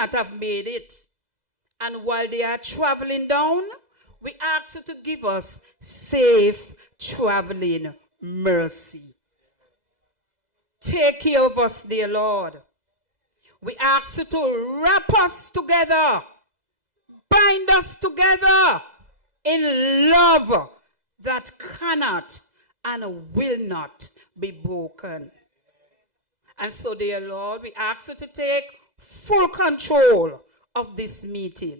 not have made it. And while they are traveling down, we ask you to give us safe traveling mercy. Take care of us, dear Lord. We ask you to wrap us together, bind us together in love that cannot and will not be broken. And so, dear Lord, we ask you to take full control of this meeting.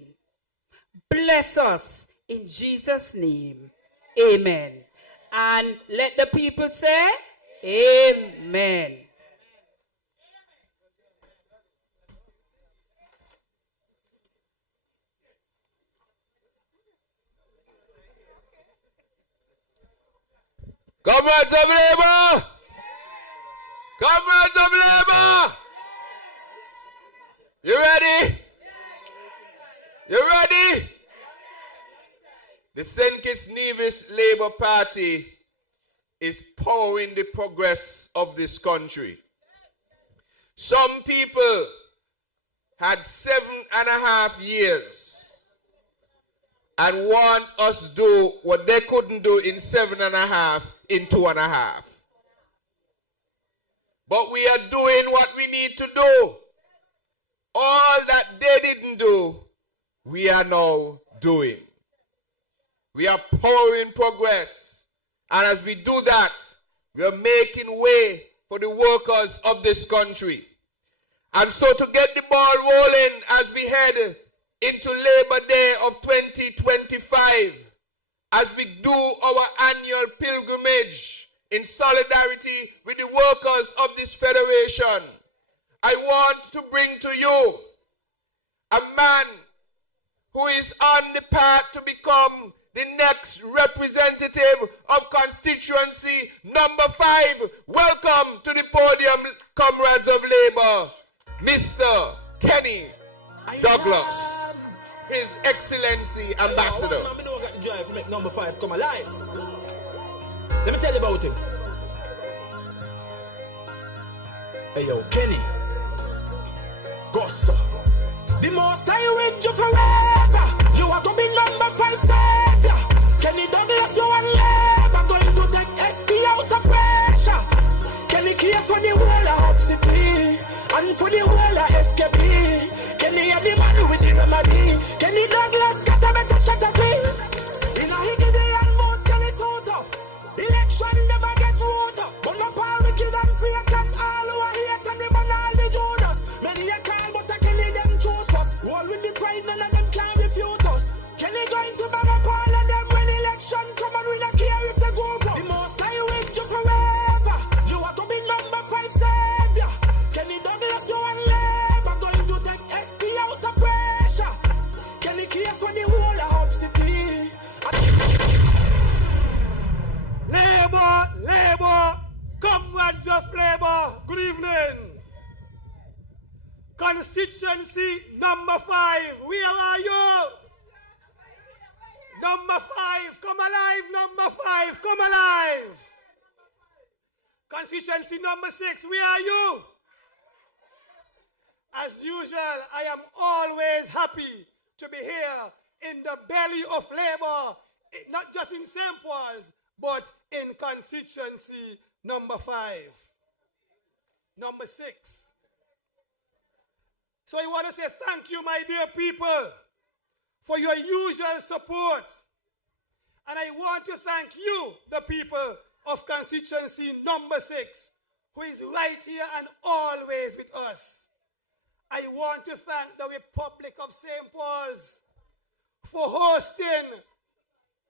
Bless us in Jesus' name. Amen. And let the people say, Amen. Comrades of Labour! Comrades of Labour! You ready? You ready? The St. Kitts-Nevis Labour Party is powering the progress of this country. Some people had 7.5 years and want us to do what they couldn't do in 7.5 in 2.5. But we are doing what we need to do. All that they didn't do, we are now doing. We are powering progress. And as we do that, we are making way for the workers of this country. And so to get the ball rolling as we head into Labor Day of 2025, as we do our annual pilgrimage in solidarity with the workers of this federation, I want to bring to you a man who is on the path to become the next representative of constituency number 5. Welcome to the podium, comrades of Labour, Mr. Kenny Douglas, His Excellency Ambassador. I know I got the drive to make number 5 come alive. Let me tell you about him. Hey yo, Kenny. Gossa. The most I with you forever. You want to be number 5 savior. Kenny Douglas, you and Labour going to take SP out of pressure. Kenny care for the whole of Hub City and for the whole of SKP. Kenny are the man with the remedy. Kenny Douglas got a better strategy. In a higgity and most Kenny Soto. Election never get voted. But no power wicked and fake and all who are here and them and all the Jonas. Many a call but I Kenny them choose first. Roll with the pride, none of them can refute us. Kenny going to bang up all of them when election come and we don't care if they go up. The most I with you forever. You want to be number 5 savior. Kenny Douglas, you and Labour going to take SP out of pressure. Kenny care for the whole of Hub City. Labour, comrades of Labour, good evening. Constituency number 5, where are you? Number 5, come alive, number 5, come alive. Constituency number 6, where are you? As usual, I am always happy to be here in the belly of Labour, not just in St. Paul's, but in constituency number 5. Number 6. So I want to say thank you, my dear people, for your usual support. And I want to thank you, the people of constituency number 6, who is right here and always with us. I want to thank the Republic of St. Paul's for hosting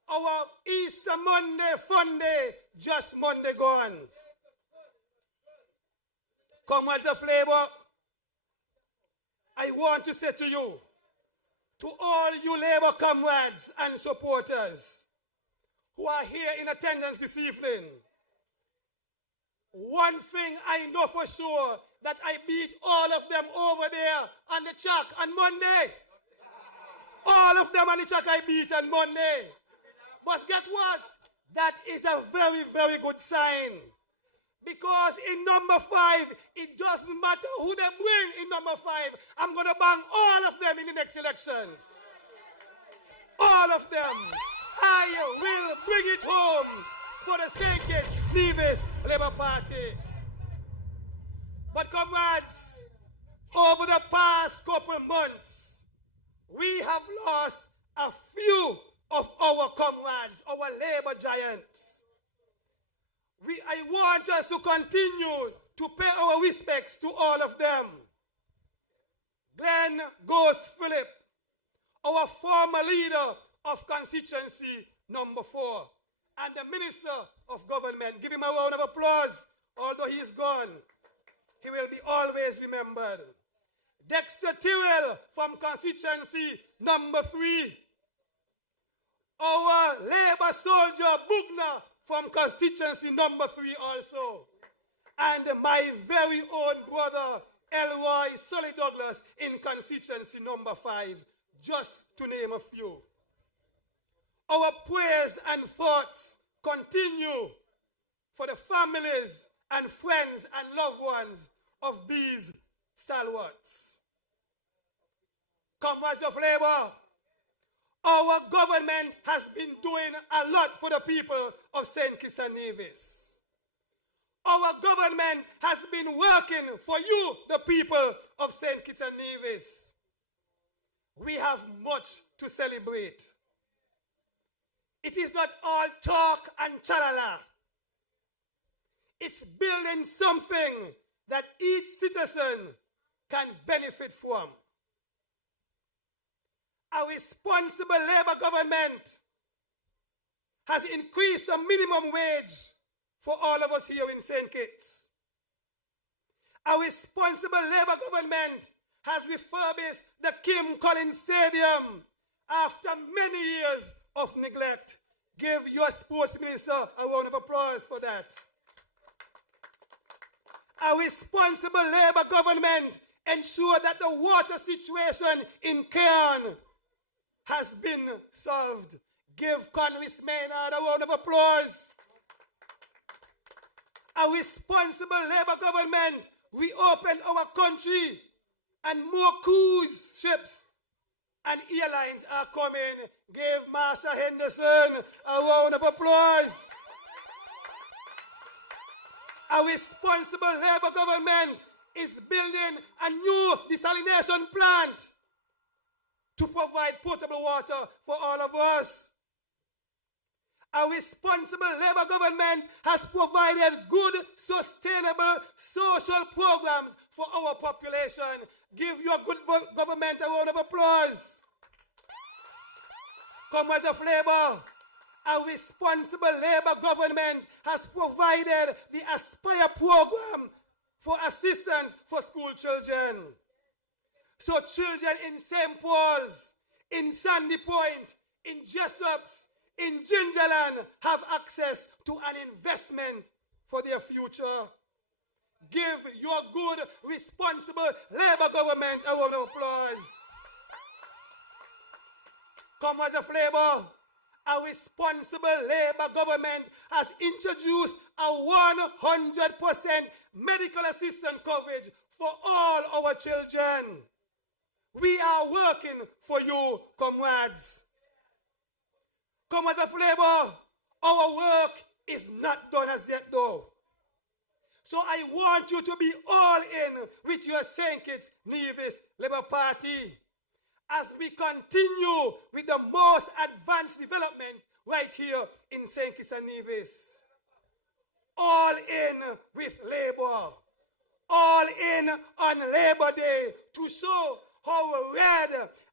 our Easter Monday Fun Day, just Monday gone. Comrades of Labour, I want to say to you, to all you Labour comrades and supporters who are here in attendance this evening, one thing I know for sure, that I beat all of them over there on the track on Monday. All of them on the track I beat on Monday. But get what? That is a very, very good sign. Because in number 5, it doesn't matter who they bring in number 5. I'm going to bang all of them in the next elections. All of them. I will bring it home for the St. Kitts-Nevis Labour Party. But comrades, over the past couple months, we have lost a few of our comrades, our labor giants. I want us to continue to pay our respects to all of them. Glenn Ghost Phillip, our former leader of constituency number 4, and the Minister of Government. Give him a round of applause, although he is gone. He will be always remembered. Dexter Tyrrell from constituency number 3. Our labor soldier Bugner from constituency number 3 also. And my very own brother Elroy Sully Douglas in constituency number 5, just to name a few. Our prayers and thoughts continue for the families and friends and loved ones of these stalwarts. Comrades of labor, our government has been doing a lot for the people of St. Kitts-Nevis. Our government has been working for you, the people of St. Kitts-Nevis. We have much to celebrate. It is not all talk and chalala. It's building something that each citizen can benefit from. A responsible labor government has increased the minimum wage for all of us here in St. Kitts. A responsible labor government has refurbished the Kim Collins Stadium after many years of neglect. Give your sports minister a round of applause for that. A responsible labor government ensured that the water situation in Cairn has been solved. Give Conwys Maynard a round of applause. A responsible labor government reopened our country, and more cruise ships and airlines are coming. Give Marsha Henderson a round of applause. A responsible labor government is building a new desalination plant to provide potable water for all of us. A responsible labor government has provided good, sustainable social programs for our population. Give your good government a round of applause. Comrades of labor, a responsible labor government has provided the Aspire program for assistance for school children. So children in St. Paul's, in Sandy Point, in Jessops, in Gingerland have access to an investment for their future. Give your good, responsible labor government a round of applause. Comrades of labor, a responsible labor government has introduced a 100% medical assistance coverage for all our children. We are working for you, comrades. Comrades of labor, our work is not done as yet though. So I want you to be all in with your St. Kitts-Nevis Labour Party as we continue with the most advanced development right here in St. Kitts-Nevis. All in with labor. All in on Labor Day to show how red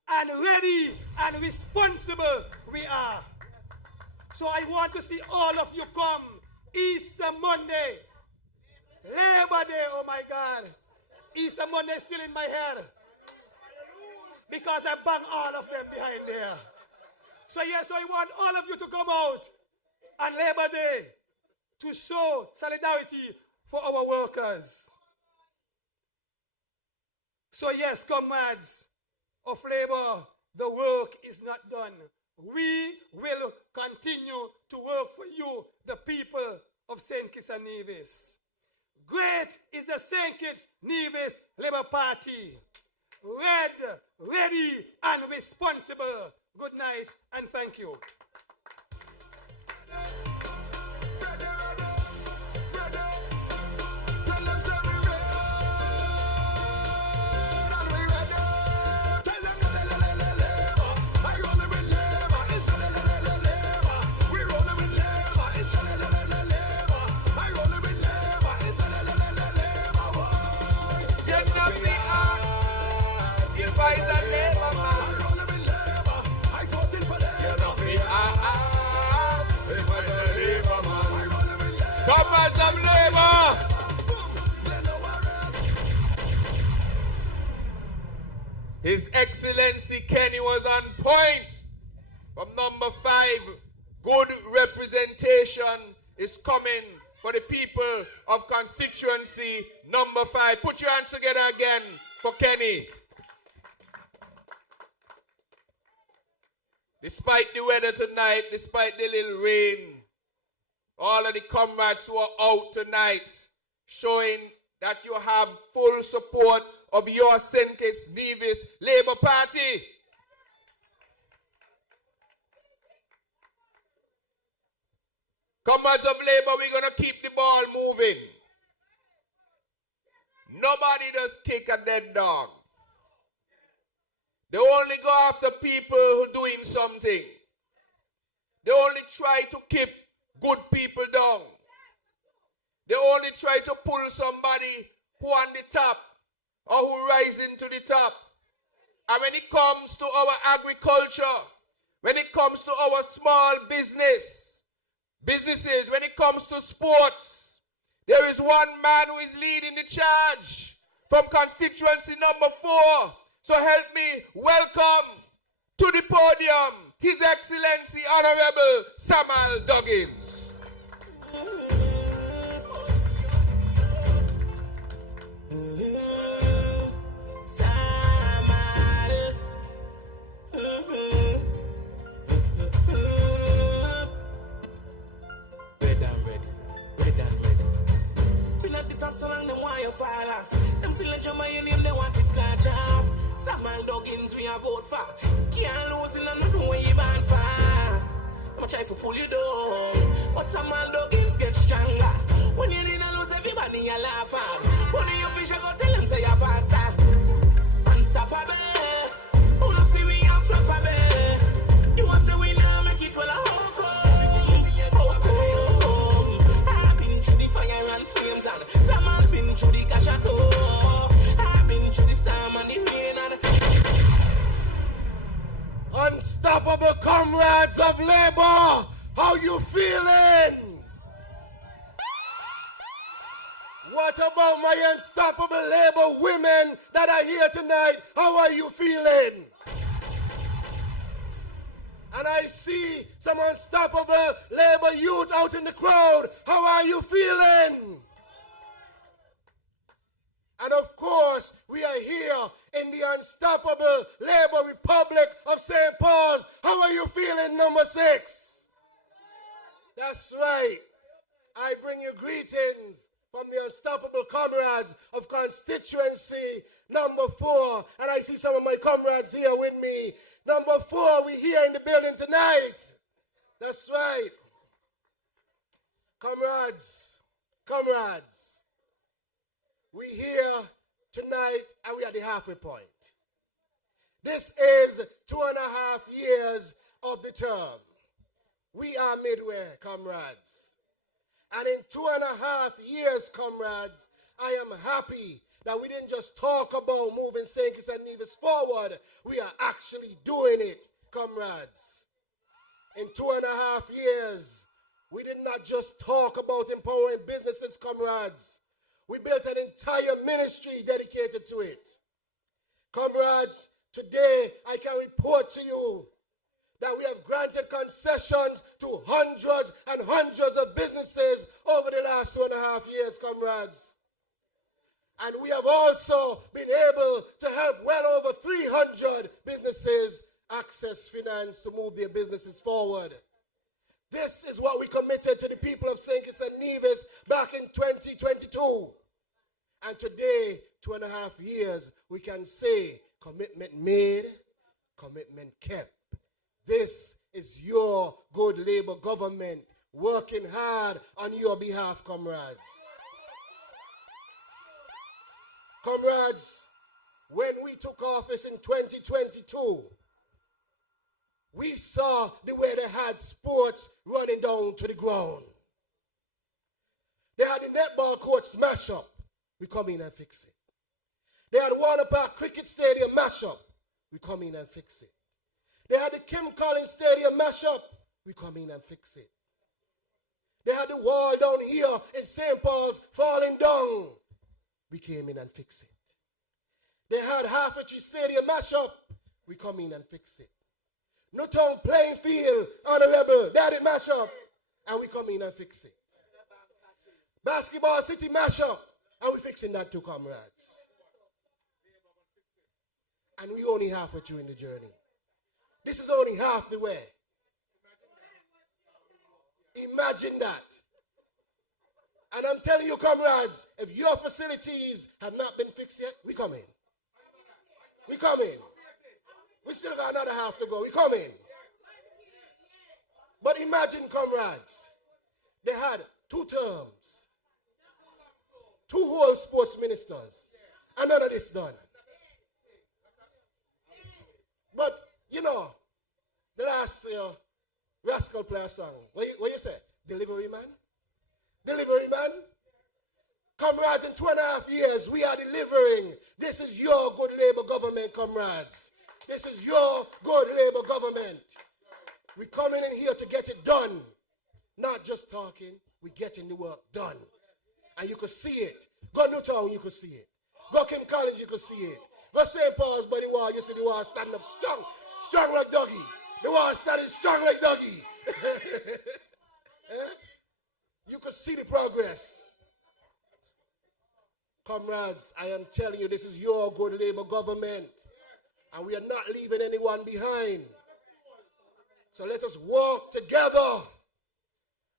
and ready and responsible we are. So I want to see all of you come Easter Monday, Labor Day, oh my God. Easter Monday is still in my head because I bang all of them behind there. So yes, so I want all of you to come out on Labor Day to show solidarity for our workers. So yes, comrades of labor, the work is not done. We will continue to work for you, the people of St. Kitts-Nevis. great is the St. Kitts-Nevis Labour Party. Red, ready, and responsible. Good night, and thank you. His Excellency Kenny was on point. From number 5, good representation is coming for the people of constituency number 5. Put your hands together again for Kenny. Despite the weather tonight, despite the little rain, all of the comrades who are out tonight showing that you have full support of your St. Kitts-Nevis Labour Party. Comrades of Labour, we're going to keep the ball moving. Nobody does kick a dead dog. They only go after people who are doing something. They only try to keep good people down. They only try to pull somebody who on the top or who rising to the top. And when it comes to our agriculture, when it comes to our small businesses, when it comes to sports, there is one man who is leading the charge from constituency number 4. So help me welcome to the podium His Excellency Honorable Samuel Duggins. So long them want you fall off. Them still let your money name, they want to scratch off. Samuel Duggins we a vote for. Can't lose in nothing when you ban for. I'ma try to pull you down, but Samuel Duggins get stronger. When you need to lose, everybody you laugh at. When you fish, you go tell them say you're faster. Unstoppable. Who don't see we are floppable? You want to say we now make it well a whole come. I've been through the fire and flames and Samuel been through the cachato. I've been through the storm and the rain and Unstoppable comrades of Labour, how you feeling? What about my unstoppable Labour women that are here tonight? How are you feeling? And I see some unstoppable Labour youth out in the crowd. How are you feeling? And of course, we are here in the unstoppable Labour Republic of St. Paul's. How are you feeling, number 6? That's right. I bring you greetings from the unstoppable comrades of constituency number 4. And I see some of my comrades here with me. Number 4, we here in the building tonight. That's right. Comrades. We here tonight and we are at the halfway point. This is 2.5 years of the term. We are midway, comrades. And in 2.5 years, comrades, I am happy that we didn't just talk about moving St. Kitts-Nevis forward. We are actually doing it, comrades. In 2.5 years, we did not just talk about empowering businesses, comrades. We built an entire ministry dedicated to it. Comrades, today I can report to you that we have granted concessions to hundreds and hundreds of businesses over the last 2.5 years, comrades. And we have also been able to help well over 300 businesses access finance to move their businesses forward. This is what we committed to the people of St. Kitts-Nevis back in 2022. And today, 2.5 years, we can say commitment made, commitment kept. This is your good Labour government working hard on your behalf, comrades. Comrades, when we took office in 2022, we saw the way they had sports running down to the ground. They had the netball court smash up. We come in and fix it. They had Warner Park Cricket Stadium mash up. We come in and fix it. They had the Kim Collins Stadium mash up. We come in and fix it. They had the wall down here in St. Paul's falling down. We came in and fixed it. They had Half-Tree Stadium mash up. We come in and fix it. Newtown playing field on the level. They had it mash up. And we come in and fix it. Basketball City mash up. And we fixing that too, comrades. And we only halfway through in the journey. This is only half the way. Imagine that. And I'm telling you, comrades, if your facilities have not been fixed yet, we come in. We come in. We still got another half to go. We come in. But imagine, comrades, they had 2 terms, 2 whole sports ministers, and none of this done. But, you know, the last Rascal player song, what you say? Delivery man? Delivery man? Comrades, in 2.5 years, we are delivering. This is your good Labour government, comrades. This is your good Labour government. We're coming in here to get it done. Not just talking, we're getting the work done. And you could see it. Go Newtown, you could see it. Go Kim Collins, you could see it. Go St. Paul's by the wall, you see the wall standing up strong. Strong like Dougie. The wall standing strong like Dougie. Eh? You could see the progress. Comrades, I am telling you, this is your good Labour government. And we are not leaving anyone behind. So let us walk together.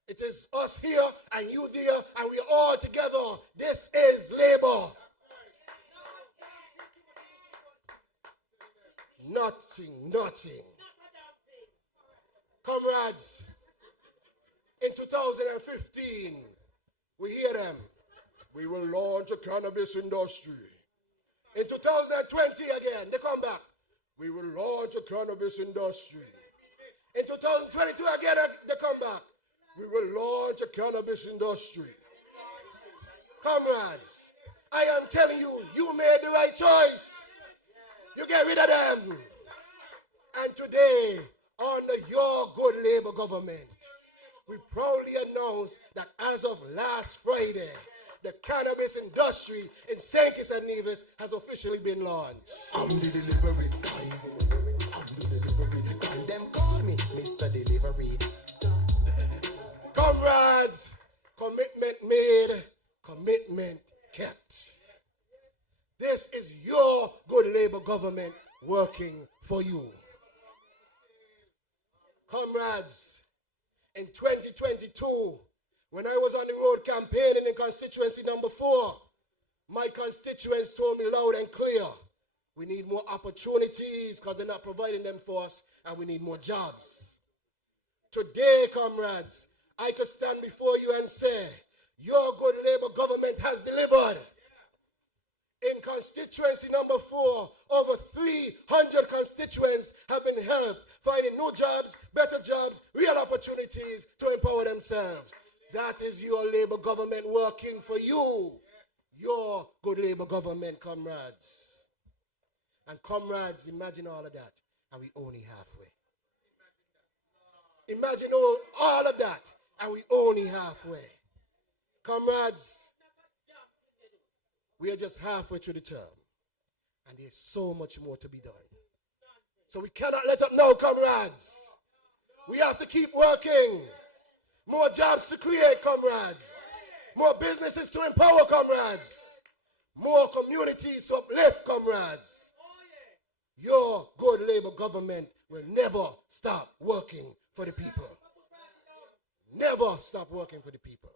It is us here and you there, and we are all together. This is Labour. Nothing. Comrades, in 2015, we hear them. We will launch a cannabis industry. In 2020 again, they come back. We will launch a cannabis industry. In 2022 again, they come back. We will launch a cannabis industry. Comrades, I am telling you, you made the right choice. You get rid of them. And today, under your good Labour government, we proudly announce that as of last Friday, the cannabis industry in St. Kitts-Nevis has officially been launched. I'm the delivery guy. I'm the delivery guy. Them call me Mr. Delivery. Comrades, commitment made, commitment kept. This is your good Labour government working for you. Comrades, in 2022, when I was on the road campaigning in constituency number 4, my constituents told me loud and clear, we need more opportunities because they're not providing them for us, and we need more jobs. Today, comrades, I could stand before you and say, your good Labour government has delivered. In constituency number 4, over 300 constituents have been helped finding new jobs, better jobs, real opportunities to empower themselves. That is your Labour government working for you. Your good Labour government, comrades. And comrades, imagine all of that, and we only halfway. Imagine all of that, and we only halfway. Comrades, we are just halfway through the term, and there's so much more to be done. So we cannot let up now, comrades. We have to keep working. More jobs to create, comrades. More businesses to empower, comrades. More communities to uplift, comrades. Your good Labour government will never stop working for the people. never stop working for the people.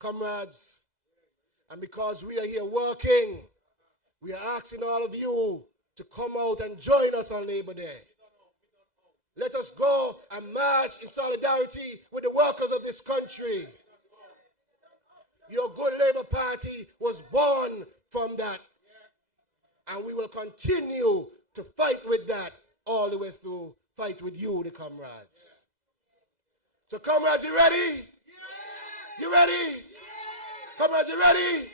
Comrades, and because we are here working, we are asking all of you to come out and join us on Labor Day. Let us go and march in solidarity with the workers of this country. Your Good Labor Party was born from that. And we will continue to fight with that all the way through. Fight with you, the comrades. So comrades, you ready? You ready? Comrades, you ready?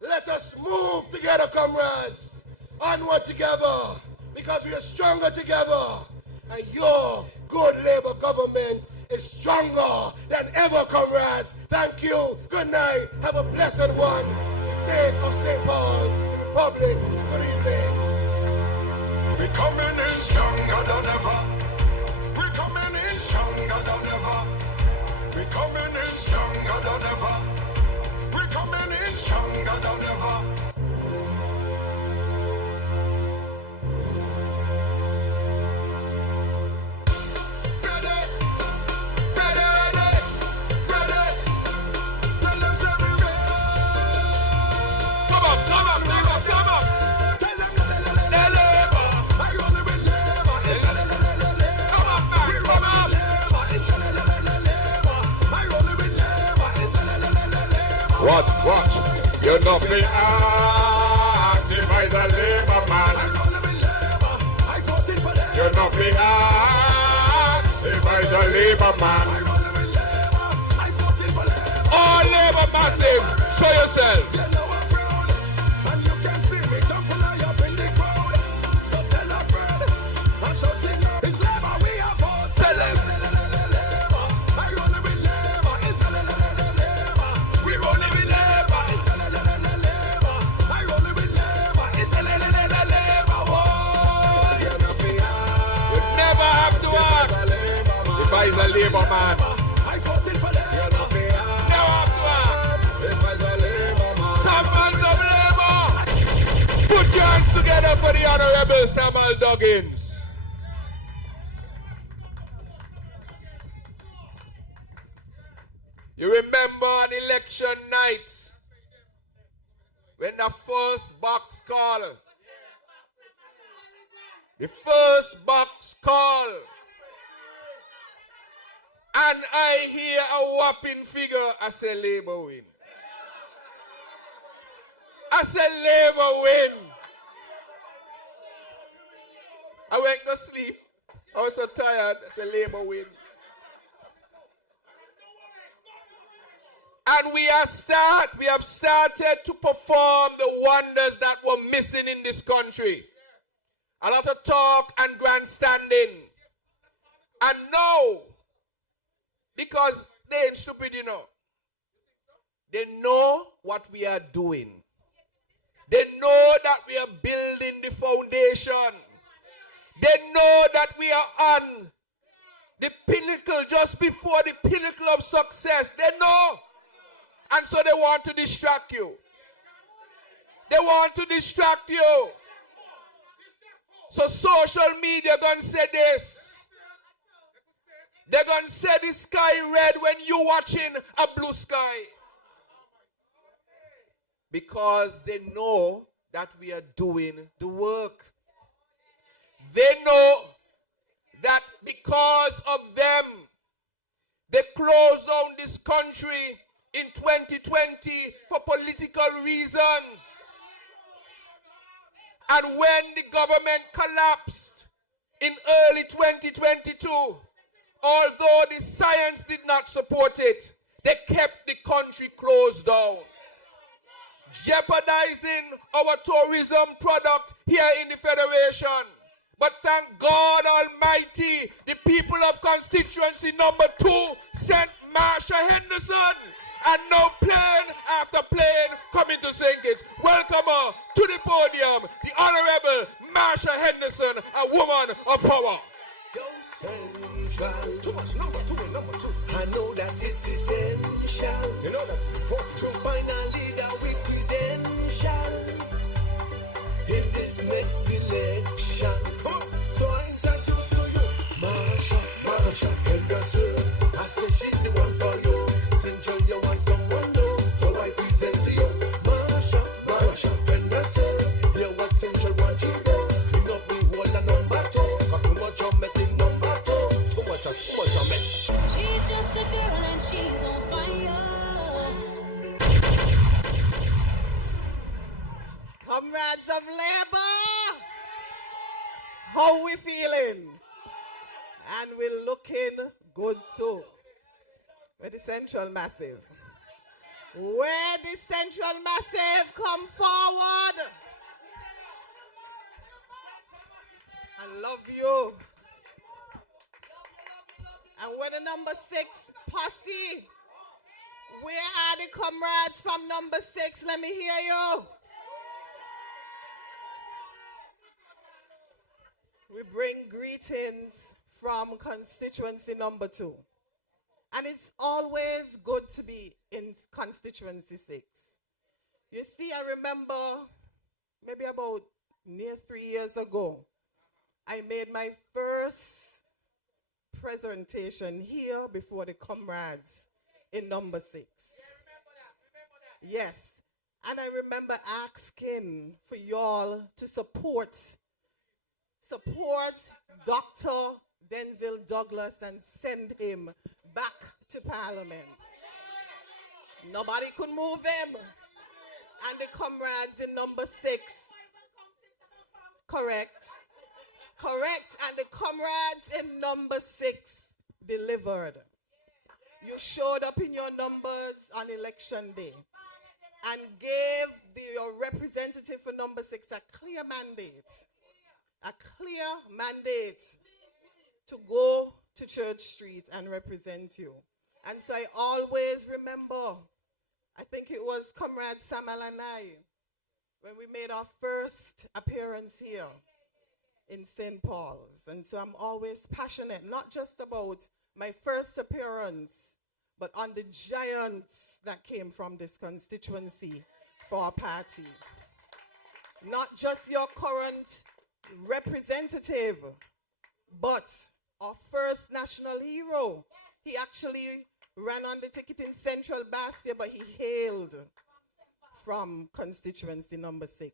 Let us move together, comrades. Onward together. Because we are stronger together. And your Good Labor government is stronger than ever, comrades. Thank you. Good night. Have a blessed one. The state of St. Paul's, the Republic. Good evening. We're coming in stronger than ever. We're coming in stronger than ever. We're coming in stronger than ever. We're coming in stronger than ever. Watch. You're nothing ass if I's a labor man. You're nothing ass if I's a labor man. All labor massive, show yourself. And you can see me jumping up in the crowd. So tell a friend, I'm shouting out, it's labor we are for. Tell them. I only with labor, it's the labor. We only with labor, it's the labor. I only with labor, it's the labor. You never have to ask if I's a labor man. I fought it for them. Never have to ask if I's a labor man. Come on, some labor. Put your hands together for the Honorable Samuel Duggins. You remember on election night when the first box call, and I hear a whopping figure, I say Labour win. I said Labour win. I went to sleep. I was so tired. I said Labour win. And we have started to perform the wonders that were missing in this country. A lot of talk and grandstanding. And no, because they ain't stupid, you know. They know what we are doing. They know that we are building the foundation. They know that we are on the pinnacle, just before the pinnacle of success. They know. And so they want to distract you. They want to distract you. So social media gonna say this. They're gonna say the sky red when you're watching a blue sky. Because they know that we are doing the work. They know that because of them, they closed down this country in 2020 for political reasons. And when the government collapsed in early 2022, although the science did not support it, they kept the country closed down, jeopardizing our tourism product here in the Federation. But thank God Almighty, the people of constituency number 2 sent Marsha Henderson, and no plane after plane coming to St. Kitts. Welcome her to the podium, the Honorable Marsha Henderson, a woman of power. Go Central. Too much number 2. I know that it's essential. You know that's important. To find a leader with credential in this next election. Come on. So I introduce to you Marsha Henderson. How we feeling? And we're looking good too. Where the Central Massive? Where the Central Massive? Come forward. I love you. And where the number 6 posse? Where are the comrades from number 6? Let me hear you. We bring greetings from constituency number 2. And it's always good to be in constituency 6. You see, I remember maybe about near 3 years ago, I made my first presentation here before the comrades in number 6. Yeah, remember that. Yes. And I remember asking for y'all to support Dr. Denzel Douglas and send him back to Parliament. Nobody could move him. And the comrades in number 6. Correct. And the comrades in number 6 delivered. You showed up in your numbers on election day and gave your representative for number 6 a clear mandate. A clear mandate to go to Church Street and represent you. And so I always remember, I think it was Comrade Samuel and I, when we made our first appearance here in St. Paul's. And so I'm always passionate, not just about my first appearance, but on the giants that came from this constituency for our party. Not just your current representative, but our first national hero. He actually ran on the ticket in Central Bastia, but he hailed from constituency number 6.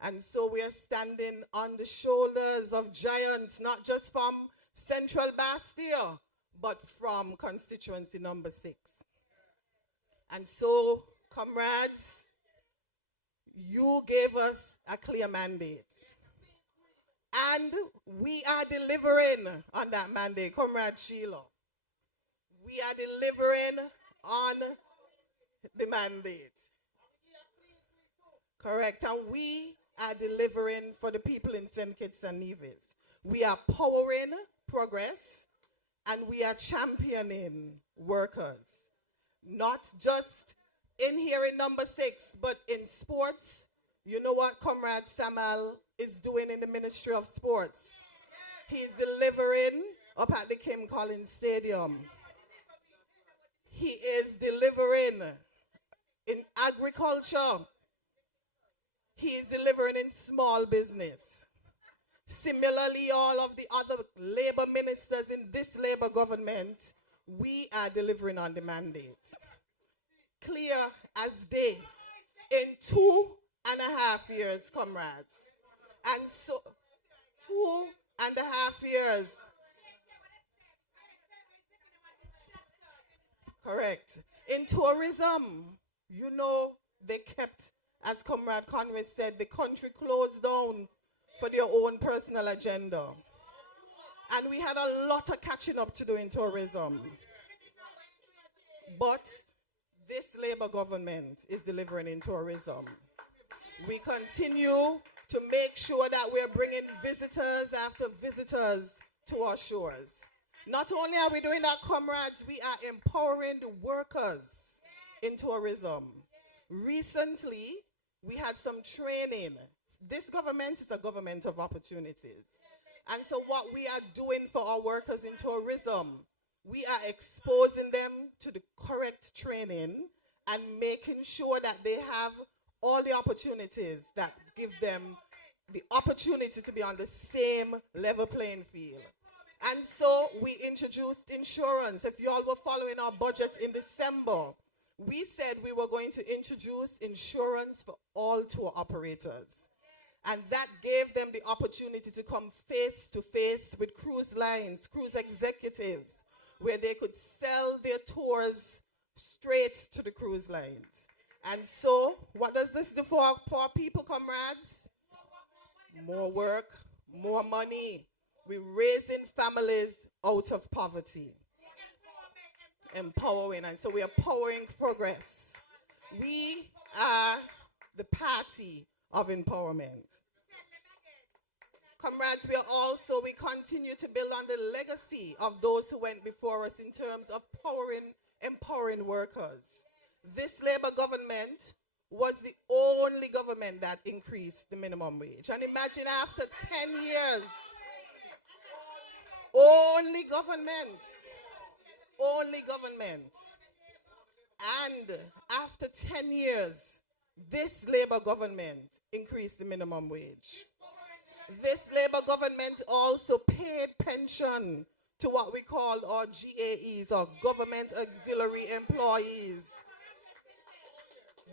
And so we are standing on the shoulders of giants, not just from Central Bastia, but from constituency number 6. And so, comrades, you gave us a clear mandate. And we are delivering on that mandate, Comrade Sheila. We are delivering on the mandate. Correct. And we are delivering for the people in St. Kitts-Nevis. We are powering progress and we are championing workers. Not just in here in number 6, but in sports. You know what Comrade Samuel is doing in the Ministry of Sports? He's delivering up at the Kim Collins Stadium. He is delivering in agriculture. He is delivering in small business. Similarly, all of the other labor ministers in this labor government, we are delivering on the mandate. Clear as day. In 2.5 years, comrades. And so, 2.5 years. Correct. In tourism, you know, they kept, as Comrade Conway said, the country closed down for their own personal agenda. And we had a lot of catching up to do in tourism. But this Labour government is delivering in tourism. We continue to make sure that we're bringing visitors after visitors to our shores. Not only are we doing that, comrades, we are empowering the workers in tourism. Recently, we had some training. This government is a government of opportunities. And so what we are doing for our workers in tourism, we are exposing them to the correct training and making sure that they have all the opportunities that give them the opportunity to be on the same level playing field. And so we introduced insurance. If you all were following our budget in December, we said we were going to introduce insurance for all tour operators. And that gave them the opportunity to come face to face with cruise lines, cruise executives, where they could sell their tours straight to the cruise lines. And so, what does this do for our people, comrades? More work, more money. We're raising families out of poverty. Empowering, and so we are powering progress. We are the party of empowerment. Comrades, we continue to build on the legacy of those who went before us in terms of empowering workers. This Labour government was the only government that increased the minimum wage. And imagine after 10 years, only government. And after 10 years, this Labour government increased the minimum wage. This Labour government also paid pension to what we call our GAEs, or Government Auxiliary Employees.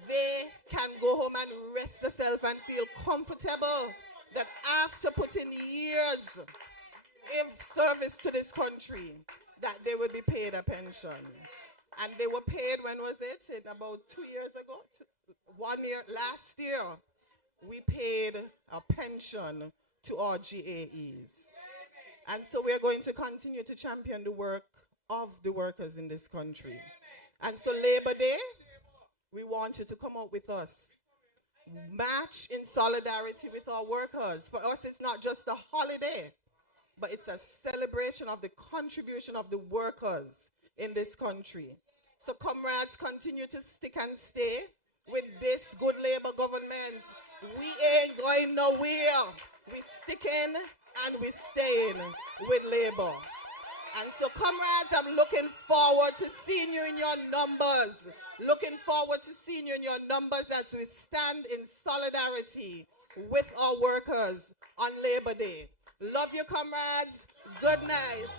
They can go home and rest themselves and feel comfortable that after putting years of service to this country, that they will be paid a pension. And they were paid, when was it? About 2 years ago? 1 year, last year, we paid a pension to our GAEs. And so we're going to continue to champion the work of the workers in this country. And so Labor Day, we want you to come out with us. March in solidarity with our workers. For us, it's not just a holiday, but it's a celebration of the contribution of the workers in this country. So comrades, continue to stick and stay with this good Labour government. We ain't going nowhere. We sticking and we staying with Labour. And so comrades, I'm looking forward to seeing you in your numbers. Looking forward to seeing you in your numbers as we stand in solidarity with our workers on Labor Day. Love you, comrades. Good night.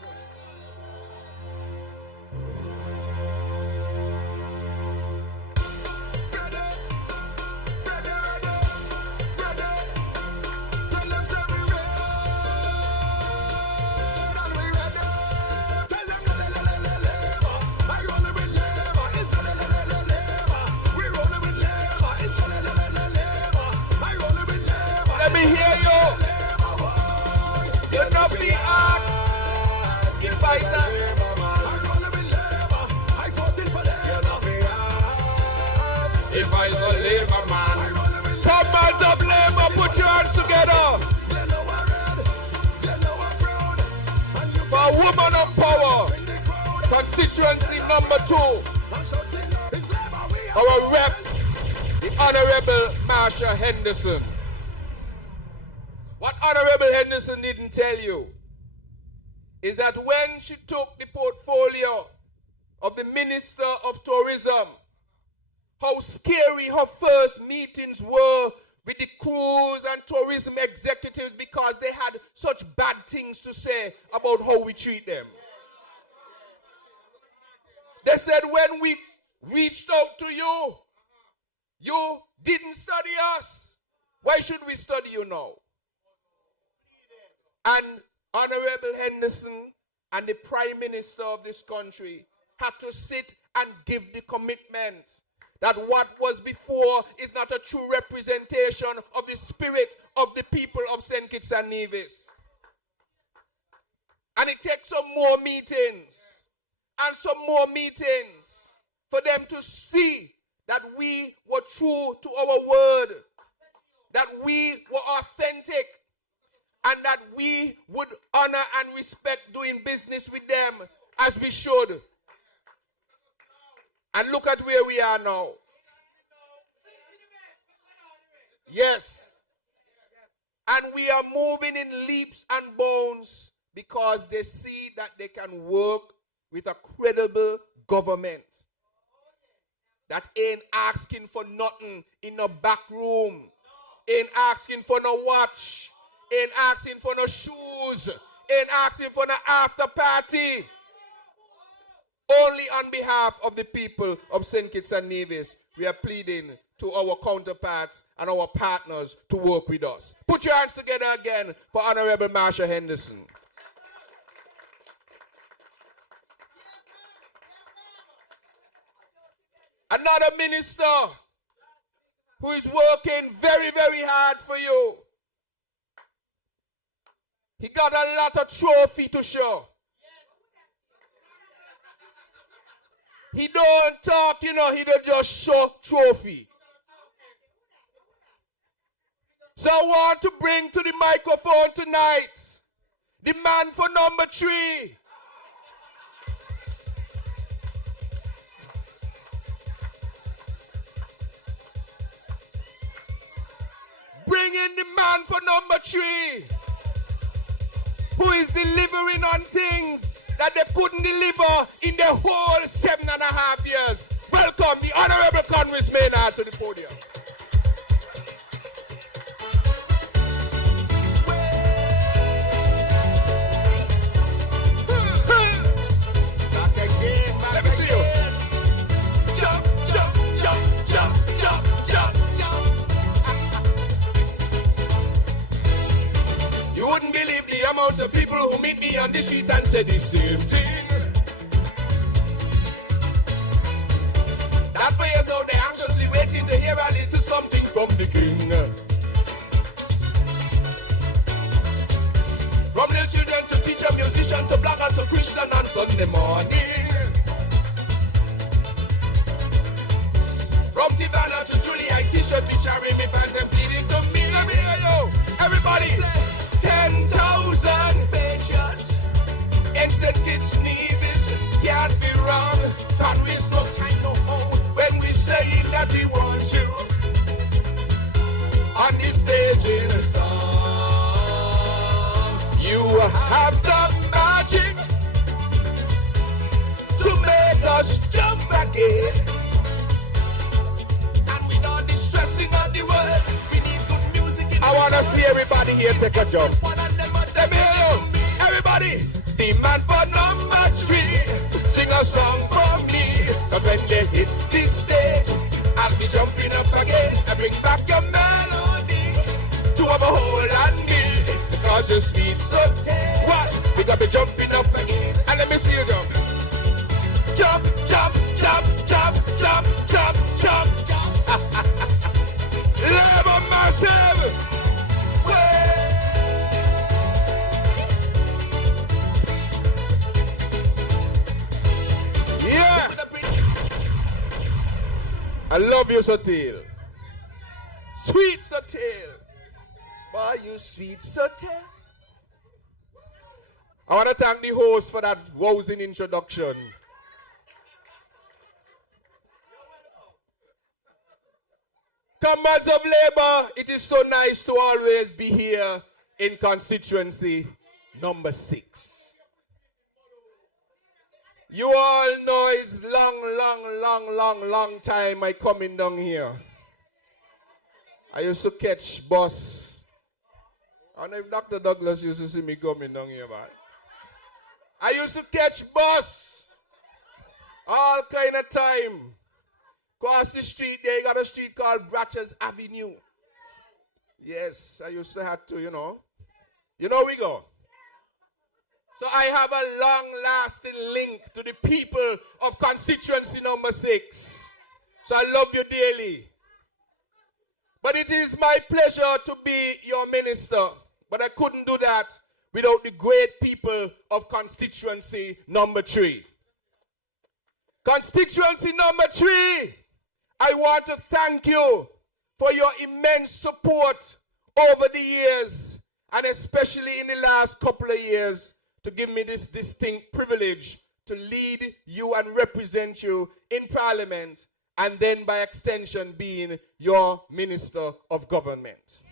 Let me hear you. You're not the art. If I is a labor man, comrades of labor, put your hands together. For a woman of power, constituency number 2, our rep, the Honorable Marsha Henderson. What Honorable Henderson didn't tell you is that when she took the portfolio of the Minister of Tourism, how scary her first meetings were with the cruise and tourism executives, because they had such bad things to say about how we treat them. They said, when we reached out to you, you didn't study us. Why should we study you now? And Honorable Henderson and the Prime Minister of this country had to sit and give the commitment that what was before is not a true representation of the spirit of the people of St. Kitts and Nevis. And it takes some more meetings and some more meetings for them to see that we were true to our word, that we were authentic, and that we would honor and respect doing business with them as we should. And look at where we are now. Yes. And we are moving in leaps and bounds because they see that they can work with a credible government that ain't asking for nothing in the back room, ain't asking for no watch, ain't asking for no shoes, ain't asking for no after party. Only on behalf of the people of St. Kitts and Nevis, we are pleading to our counterparts and our partners to work with us. Put your hands together again for Honorable Marsha Henderson. Another minister who is working very, very hard for you. He got a lot of trophy to show. He don't talk, he don't just show trophy. So I want to bring to the microphone tonight the man for number 3. Bring in the man for number 3, who is delivering on things that they couldn't deliver in the whole 7.5 years. Welcome the Honorable Congress Maynard to the podium. Back again, Let me see you. Jump, jump, jump, jump, jump, jump, jump. You wouldn't believe the amount of people who meet me on the street and say the same thing. That way as though they're anxiously waiting to hear a little something from the king. From little children to teacher, musician to blogger to Christian on Sunday morning. From Tivana to Julie, I t-shirt to Shari, me fans them pleading to me. Let me hear you. Everybody say 10,000 patriots. Instant Kitts-Nevis can't be wrong. Can't waste no time no more when we say that we want you on this stage in a song. You have the magic to make us jump again. And with all the stressing of the world, we need good music in I want to see everybody here take a jump. Let me hear you. Everybody, the man for number 3, sing a song for me. But when they hit this stage, I'll be jumping up again and bring back your melody to have a hold on me. Because you're sweet so tender. What? We got to be jumping up again. And let me see you jump. Jump, jump, jump, jump, jump, jump, jump, jump. Labor massive. Yeah. I love you, Sotil. Sweet Sotil. Boy, you sweet Sotil. I want to thank the host for that rousing introduction. Comrades of Labour, it is so nice to always be here in constituency number 6. You all know it's long time I coming down here. I used to catch bus. I don't know if Dr. Douglas used to see me coming down here, man. I used to catch bus all kind of time. Across the street there, you got a street called Bratches Avenue. Yes, I used to have to, You know we go. So I have a long-lasting link to the people of constituency number 6. So I love you dearly. But it is my pleasure to be your minister. But I couldn't do that without the great people of constituency number 3. Constituency number 3, I want to thank you for your immense support over the years, and especially in the last couple of years, to give me this distinct privilege to lead you and represent you in Parliament, and then by extension being your Minister of Government.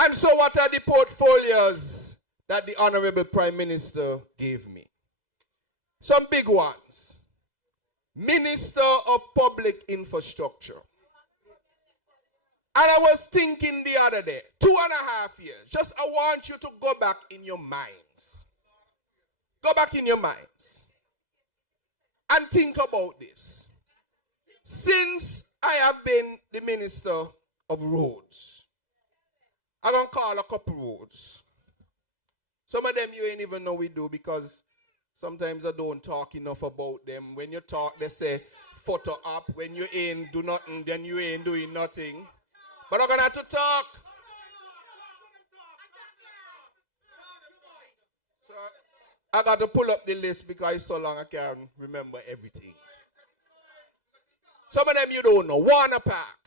And so what are the portfolios that the Honorable Prime Minister gave me? Some big ones. Minister of Public Infrastructure. And I was thinking the other day, 2.5 years, just I want you to go back in your minds. Go back in your minds and think about this. Since I have been the Minister of Roads, I'm going to call a couple roads. Some of them you ain't even know we do because sometimes I don't talk enough about them. When you talk, they say, photo up. When you ain't do nothing, then you ain't doing nothing. But I'm going to have to talk. I got to pull up the list because it's so long I can't remember everything. Some of them you don't know. Warner Park,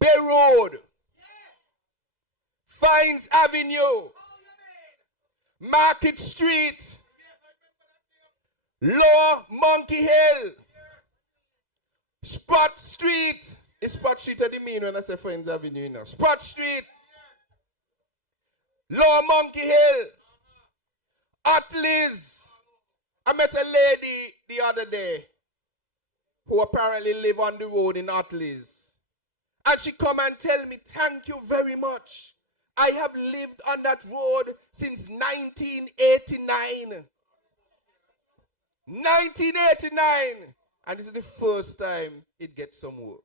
Bay Road, Fines Avenue, Market Street, Lower Monkey Hill, Spot Street. Is Spot Street what I mean when I say Fines Avenue? You know? Spot Street, Lower Monkey Hill, Atlees. I met a lady the other day who apparently live on the road in Atlees. And she come and tell me, thank you very much. I have lived on that road since 1989. 1989. And this is the first time it gets some work.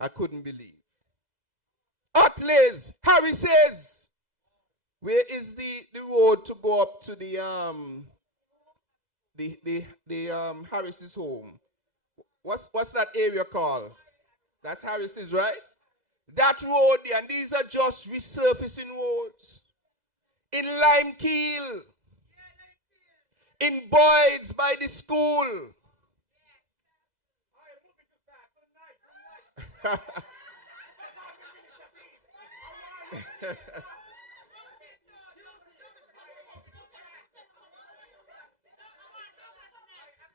I couldn't believe. Atlees, Harry says, where is the road to go up to the Harris's home? What's that area called? That's Harris's, right? That road there, and these are just resurfacing roads. In Limekeel, in Boyd's by the school.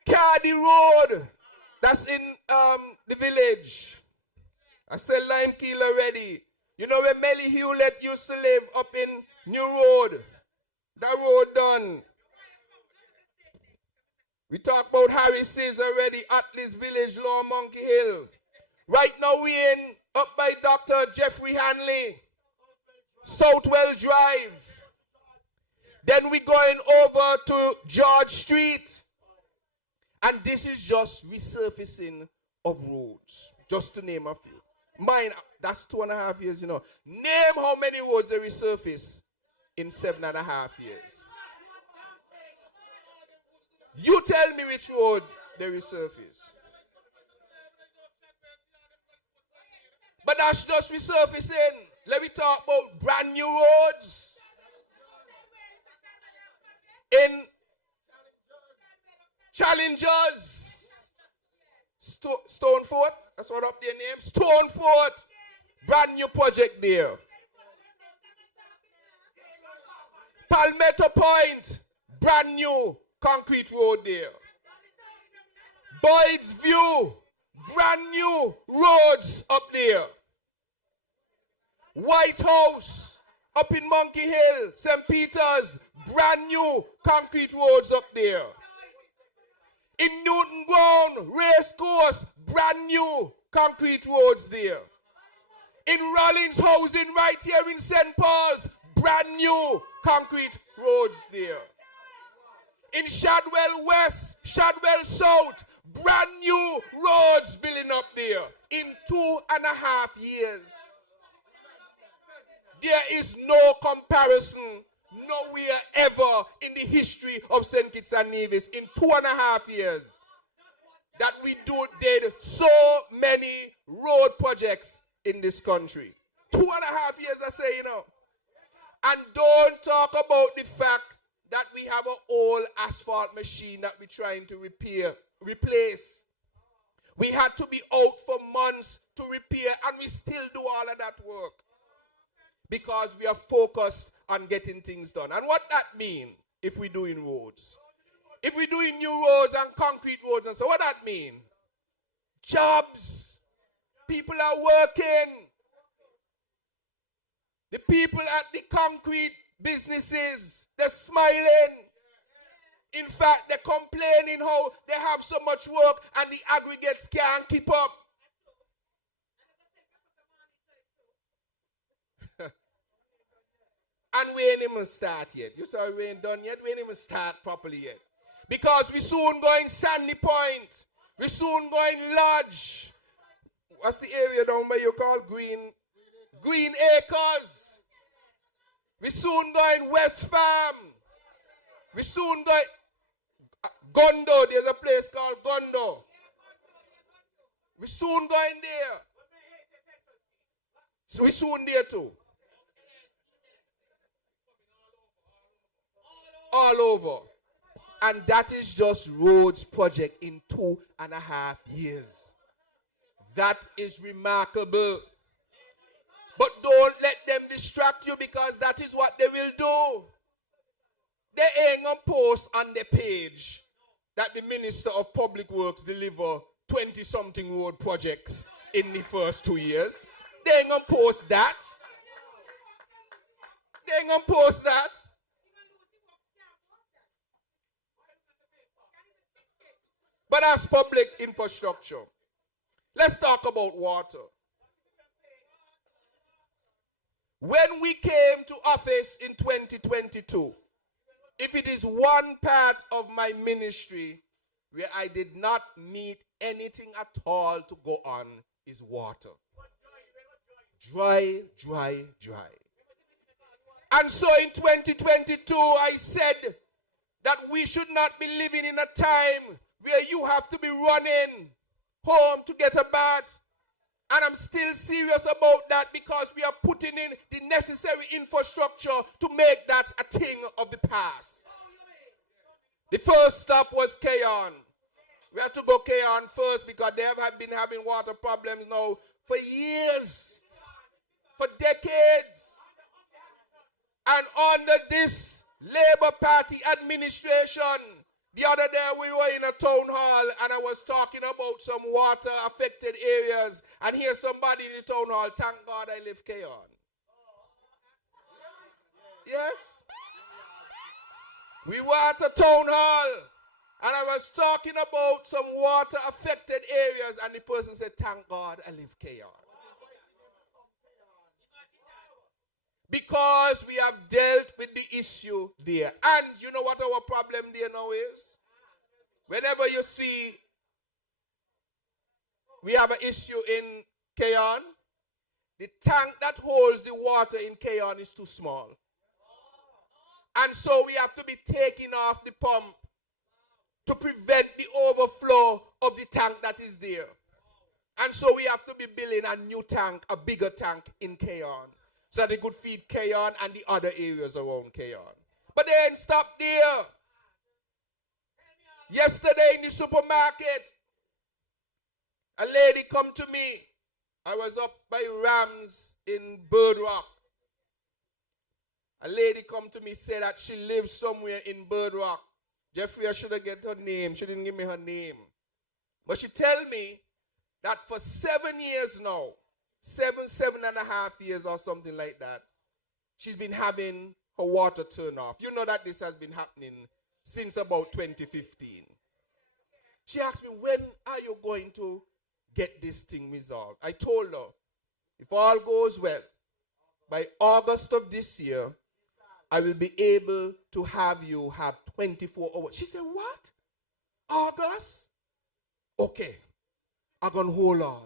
Cardi Road, that's in the village. I said Limekeel already. You know where Melly Hewlett used to live, up in New Road. That road done. We talked about Harris's already, Atlees Village, Lower Monkey Hill. Right now we in up by Dr. Jeffrey Hanley, Southwell Drive. Then we going over to George Street. And this is just resurfacing of roads, just to name a few. Mine, that's 2.5 years, you know. Name how many roads they resurface in 7.5 years. You tell me which road they resurface. But that's just resurfacing. Let me talk about brand new roads. In Challengers, Stonefort, that's what up their name. Stonefort, brand new project there. Palmetto Point, brand new concrete road there. Boyd's View, brand new roads up there. White House, up in Monkey Hill, St. Peter's, brand new concrete roads up there. In Newton Ground, Race Course, brand new concrete roads there. In Rollins Housing, right here in St. Paul's, brand new concrete roads there. In Shadwell West, Shadwell South, brand new roads building up there in 2.5 years. There is no comparison nowhere ever in the history of St. Kitts-Nevis in 2.5 years that we did so many road projects in this country. 2.5 years, I say, you know. And don't talk about the fact that we have an old asphalt machine that we're trying to replace. We had to be out for months to repair, and we still do all of that work because we are focused on getting things done. And what that mean if we're doing roads? If we're doing new roads and concrete roads, and so what that mean? Jobs. People are working. The people at the concrete businesses, they're smiling. In fact, they're complaining how they have so much work and the aggregates can't keep up. And we ain't even start yet. You saw we ain't done yet. We ain't even start properly yet. Because we soon going Sandy Point. We soon going Lodge. What's the area down where you call Green Acres. We soon going West Farm. We soon going Gondo. There's a place called Gondo. We soon going there. So we soon there too. all over. And that is just roads project in 2.5 years. That is remarkable. But don't let them distract you, because that is what they will do. They ain't gonna post on their page that the Minister of Public Works deliver 20-something road projects in the first 2 years. They ain't gonna post that. They ain't gonna post that. But as public infrastructure, let's talk about water. When we came to office in 2022, if it is one part of my ministry where I did not meet anything at all to go on, is water. Dry, dry, dry. And so in 2022, I said that we should not be living in a time where you have to be running home to get a bath. And I'm still serious about that, because we are putting in the necessary infrastructure to make that a thing of the past. The first stop was Keyon. We had to go Keyon first because they have been having water problems now for years, for decades. And under this Labour Party administration, the other day we were in a town hall and I was talking about some water affected areas, and here's somebody in the town hall, thank God I live Keyon. Yes? We were at a town hall and I was talking about some water affected areas, and the person said, thank God I live Keyon. Because we have dealt with the issue there. And you know what our problem there now is? Whenever you see we have an issue in Keyon, the tank that holds the water in Keyon is too small. And so we have to be taking off the pump to prevent the overflow of the tank that is there. And so we have to be building a new tank, a bigger tank in Keyon, so that it could feed Keyon and the other areas around Keyon. But they ain't stopped there. Yesterday in the supermarket, a lady come to me. I was up by Rams in Bird Rock. A lady come to me, say that she lives somewhere in Bird Rock. Jeffrey, I should have get her name. She didn't give me her name. But she tell me that for 7 years now, 7.5 years or something like that, she's been having her water turn off. You know that this has been happening since about 2015. She asked me, when are you going to get this thing resolved? I told her, if all goes well, by August of this year, I will be able to have you have 24 hours. She said, what? August? Okay, I'm going to hold on.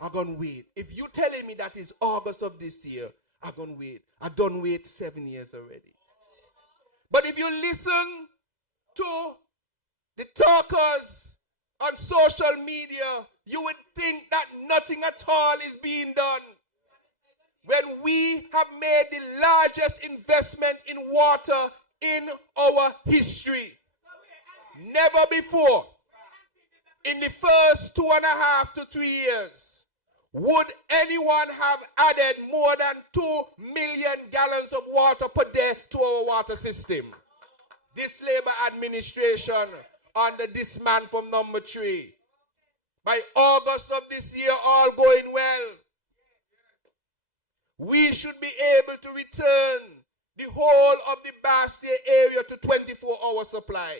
I'm going to wait. If you're telling me that is August of this year, I'm going to wait. I done wait 7 years already. But if you listen to the talkers on social media, you would think that nothing at all is being done. When we have made the largest investment in water in our history. Never before, in the first 2.5 to 3 years, would anyone have added more than 2 million gallons of water per day to our water system? This Labour administration under this man from number 3. By August of this year, all going well, we should be able to return the whole of the Bastia area to 24-hour supply.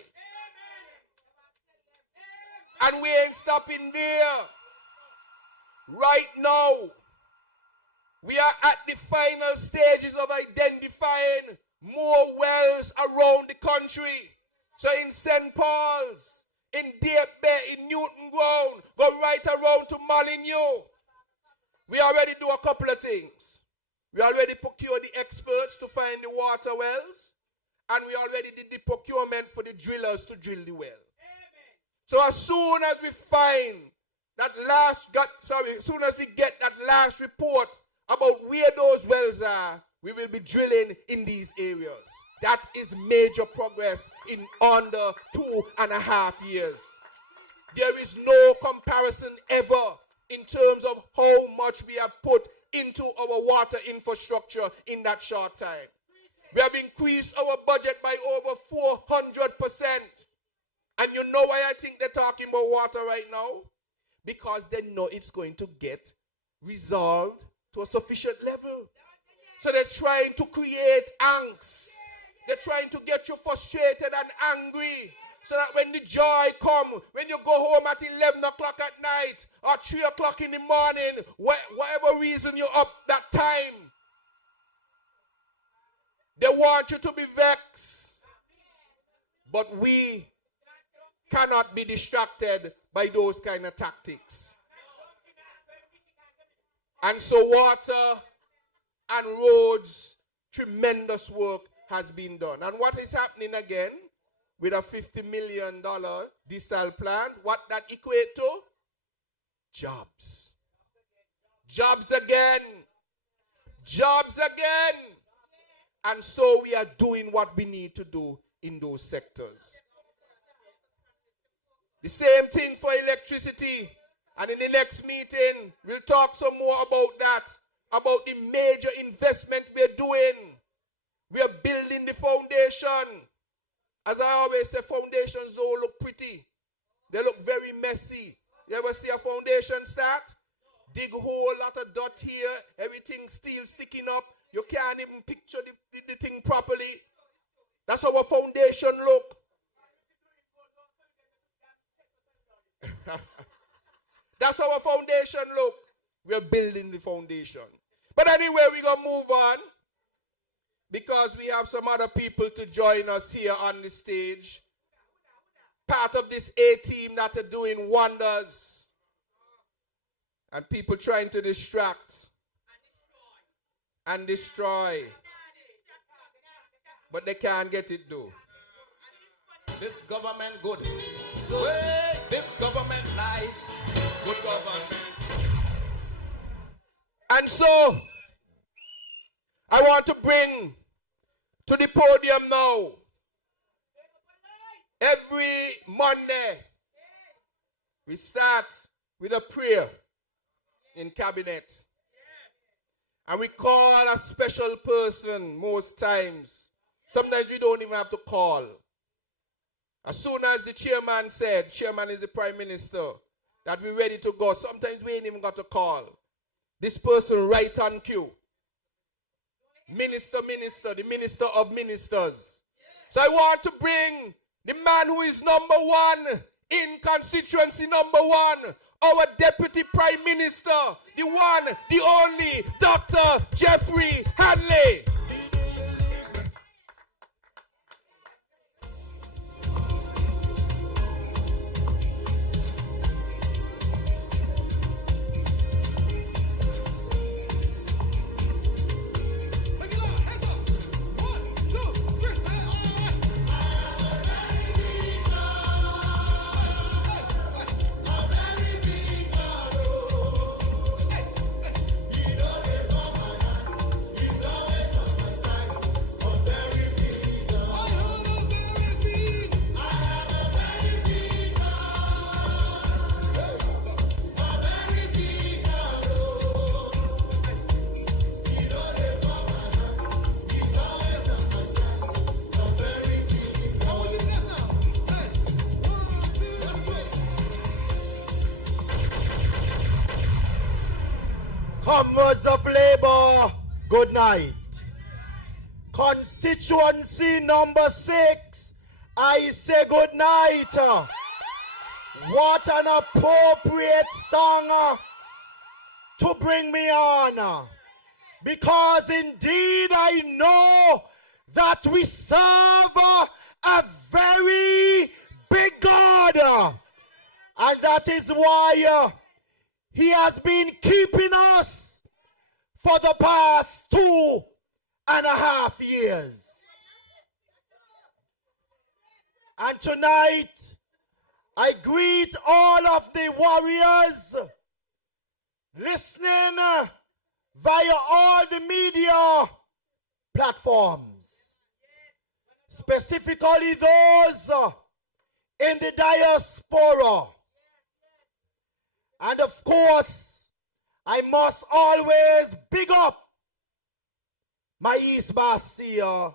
And we ain't stopping there. Right now, we are at the final stages of identifying more wells around the country. So in St. Paul's, in Deep Bay, in Newton Ground, go right around to Molyneux. We already do a couple of things. We already procured the experts to find the water wells, and we already did the procurement for the drillers to drill the well. So as soon as we find that as soon as we get that last report about where those wells are, we will be drilling in these areas. That is major progress in under 2.5 years. There is no comparison ever in terms of how much we have put into our water infrastructure in that short time. We have increased our budget by over 400%. And you know why I think they're talking about water right now? Because they know it's going to get resolved to a sufficient level. So they're trying to create angst. They're trying to get you frustrated and angry. So that when the joy comes, when you go home at 11 o'clock at night or 3 o'clock in the morning, whatever reason you're up that time, they want you to be vexed. But we cannot be distracted by those kind of tactics. And so water and roads, tremendous work has been done. And what is happening again with a $50 million desal plant? What that equate to? Jobs. Jobs again. Jobs again. And so we are doing what we need to do in those sectors. The same thing for electricity. And in the next meeting, we'll talk some more about that, about the major investment we're doing. We are building the foundation. As I always say, foundations don't look pretty. They look very messy. You ever see a foundation start? Dig a whole lot of dirt here, everything still sticking up. You can't even picture the thing properly. That's how a foundation look. That's how a foundation look. We're building the foundation. But anyway, we're going to move on because we have some other people to join us here on the stage. Part of this A-team that are doing wonders. And people trying to distract and destroy. But they can't get it though. This government good. This government nice. Good government. And so, I want to bring to the podium now, every Monday, we start with a prayer in cabinet. And we call a special person most times. Sometimes we don't even have to call. As soon as the chairman said, chairman is the prime minister, that we're ready to go, sometimes we ain't even got to call. This person right on cue. Minister, the minister of ministers. So I want to bring the man who is number one in constituency number one, our deputy prime minister, the one, the only, Dr. Jeffrey Hanley. Comrades of Labour, good night. Constituency number 6, I say good night. What an appropriate song to bring me on. Because indeed I know that we serve a very big God. And that is why He has been keeping us for the past 2.5 years. And tonight, I greet all of the warriors listening via all the media platforms. specifically those in the diaspora. And of course, I must always big up my East Marcia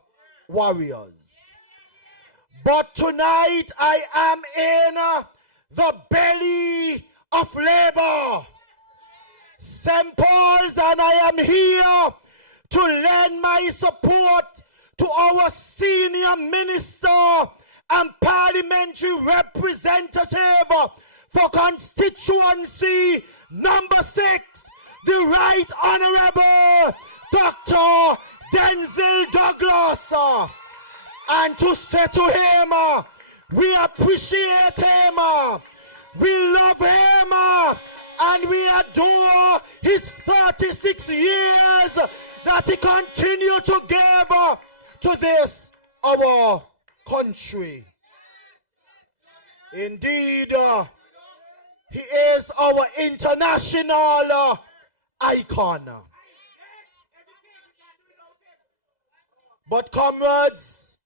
warriors. But tonight I am in the belly of labor, St. Paul's, and I am here to lend my support to our senior minister and parliamentary representative for constituency number 6, the Right Honorable Dr. Denzel Douglas, and to say to him, we appreciate him, we love him, and we adore his 36 years that he continued to give to this, our country. Indeed, he is our international icon. But comrades,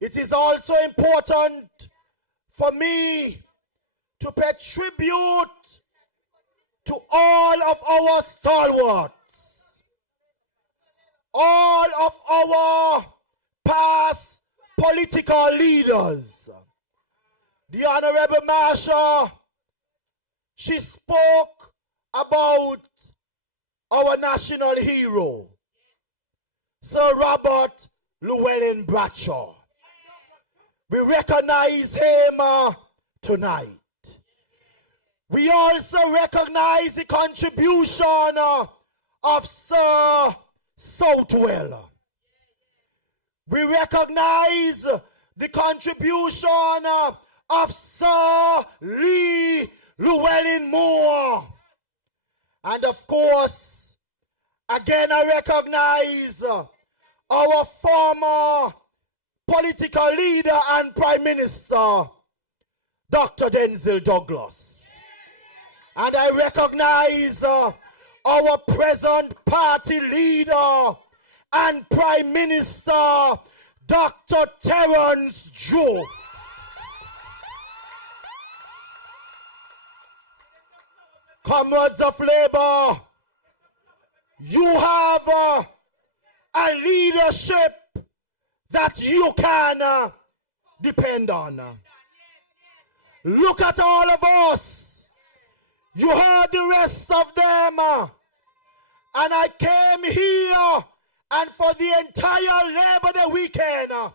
it is also important for me to pay tribute to all of our stalwarts, all of our past political leaders. The Honorable Marsha, she spoke about our national hero, Sir Robert Llewellyn Bradshaw. We recognize him tonight. We also recognize the contribution of Sir Southwell. We recognize the contribution of Sir Lee Llewellyn Moore. And of course, again I recognize our former political leader and Prime Minister, Dr. Denzel Douglas. And I recognize our present party leader and Prime Minister, Dr. Terence Joe. Comrades of Labour, you have a leadership that you can depend on. Look at all of us. You heard the rest of them. And I came here and for the entire Labor Day weekend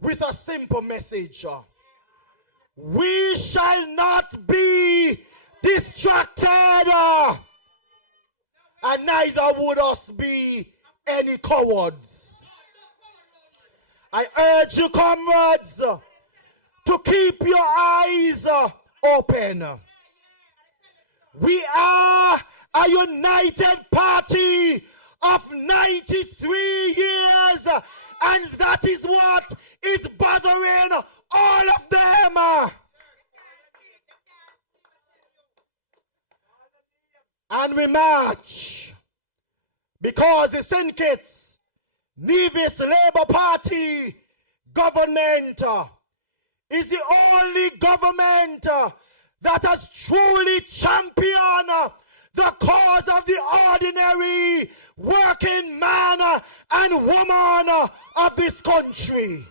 with a simple message. We shall not be distracted, and neither would us be any cowards. I urge you, comrades, to keep your eyes open. We are a united party of 93 years, and that is what is bothering all of them. And we march because the St. Kitts-Nevis Labour Party government is the only government that has truly championed the cause of the ordinary working man and woman of this country.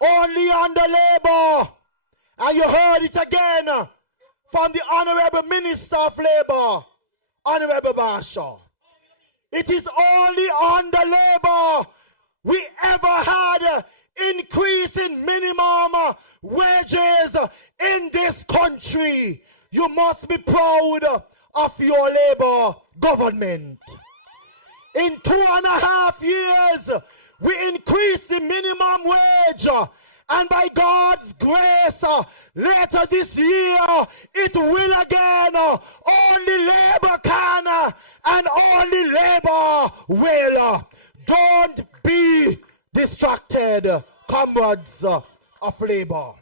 Only under Labour, and you heard it again from the Honorable Minister of Labour, Honorable Marsha. It is only under Labour we ever had increase in minimum wages in this country. You must be proud of your Labour government. In 2.5 years, we increased the minimum wage, and by God's grace, later this year, it will again. Only Labour can, and only Labour will. Don't be distracted, comrades of Labour.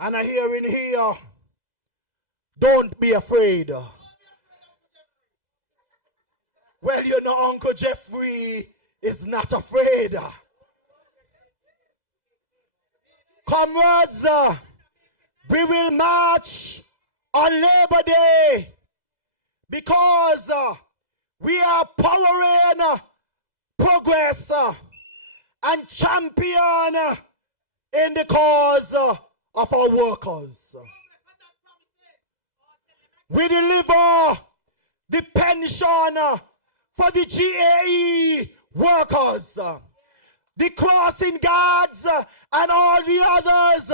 And I hear in here, don't be afraid. Well, you know, Uncle Jeffrey is not afraid. Comrades, we will march on Labor Day because we are powering progress and champion in the cause of our workers. We deliver the pension for the GAE workers. The crossing guards and all the others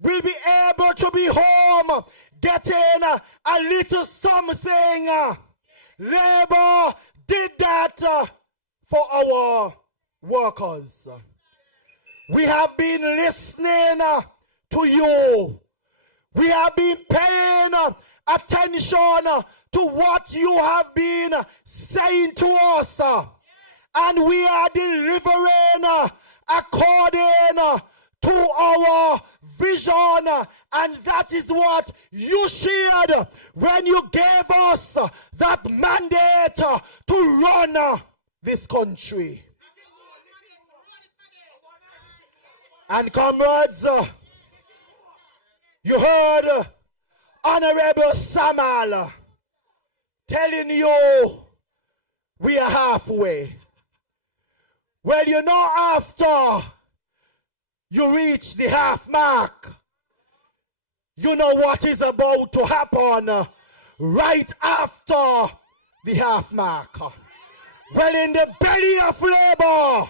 will be able to be home getting a little something. Labor did that for our workers. We have been listening to you. We have been paying attention to what you have been saying to us. And we are delivering according to our vision. And that is what you shared when you gave us that mandate to run this country. And comrades, you heard Honorable Samal telling you we are halfway. Well, you know, after you reach the half mark, you know what is about to happen right after the half mark. Well, in the belly of labor,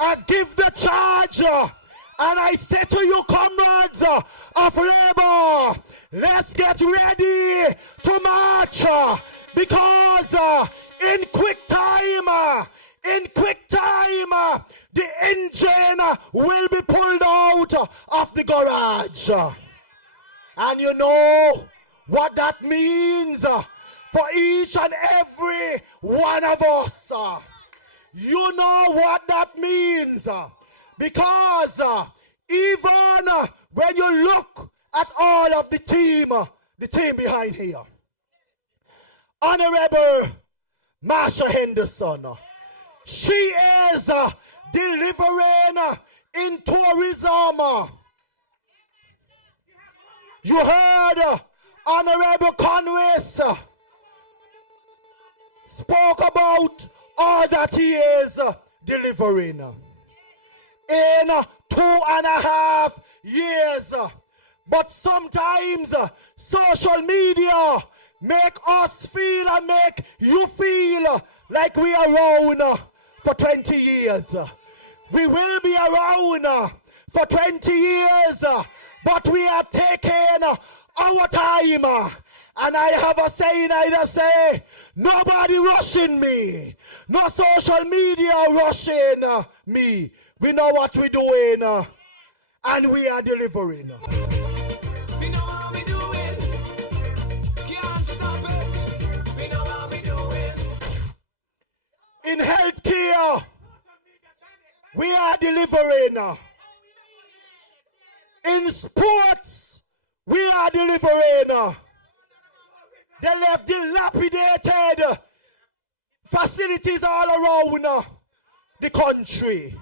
I give the charge, and I say to you, comrades of labor, let's get ready to march, because in quick time, the engine will be pulled out of the garage. And you know what that means for each and every one of us. You know what that means, because even when you look at all of the team behind here, Honorable Marsha Henderson, she is delivering in tourism. You heard Honorable Conway's spoke about all that he is delivering in 2.5 years. But sometimes social media make us feel and make you feel like we are around for 20 years. We will be around for 20 years, but we are taking our time. And I have a saying, I say, nobody rushing me. No social media rushing me. We know what we're doing, and we are delivering. We know how we do it. Can't stop it. We know how we do it. In healthcare, we are delivering. In sports, we are delivering. They left dilapidated facilities all around the country.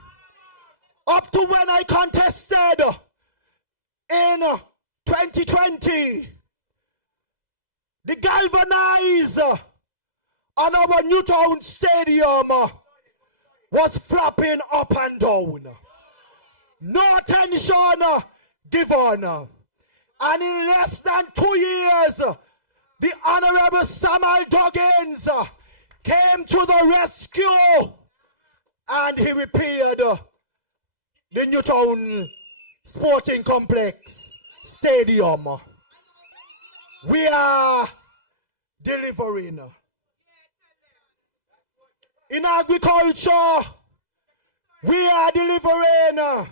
Up to when I contested in 2020, the galvanized on our Newtown Stadium was flapping up and down. No attention given. And in less than 2 years, the Honorable Samuel Duggins came to the rescue, and he repaired the Newtown Sporting Complex Stadium. We are delivering. In agriculture, we are delivering.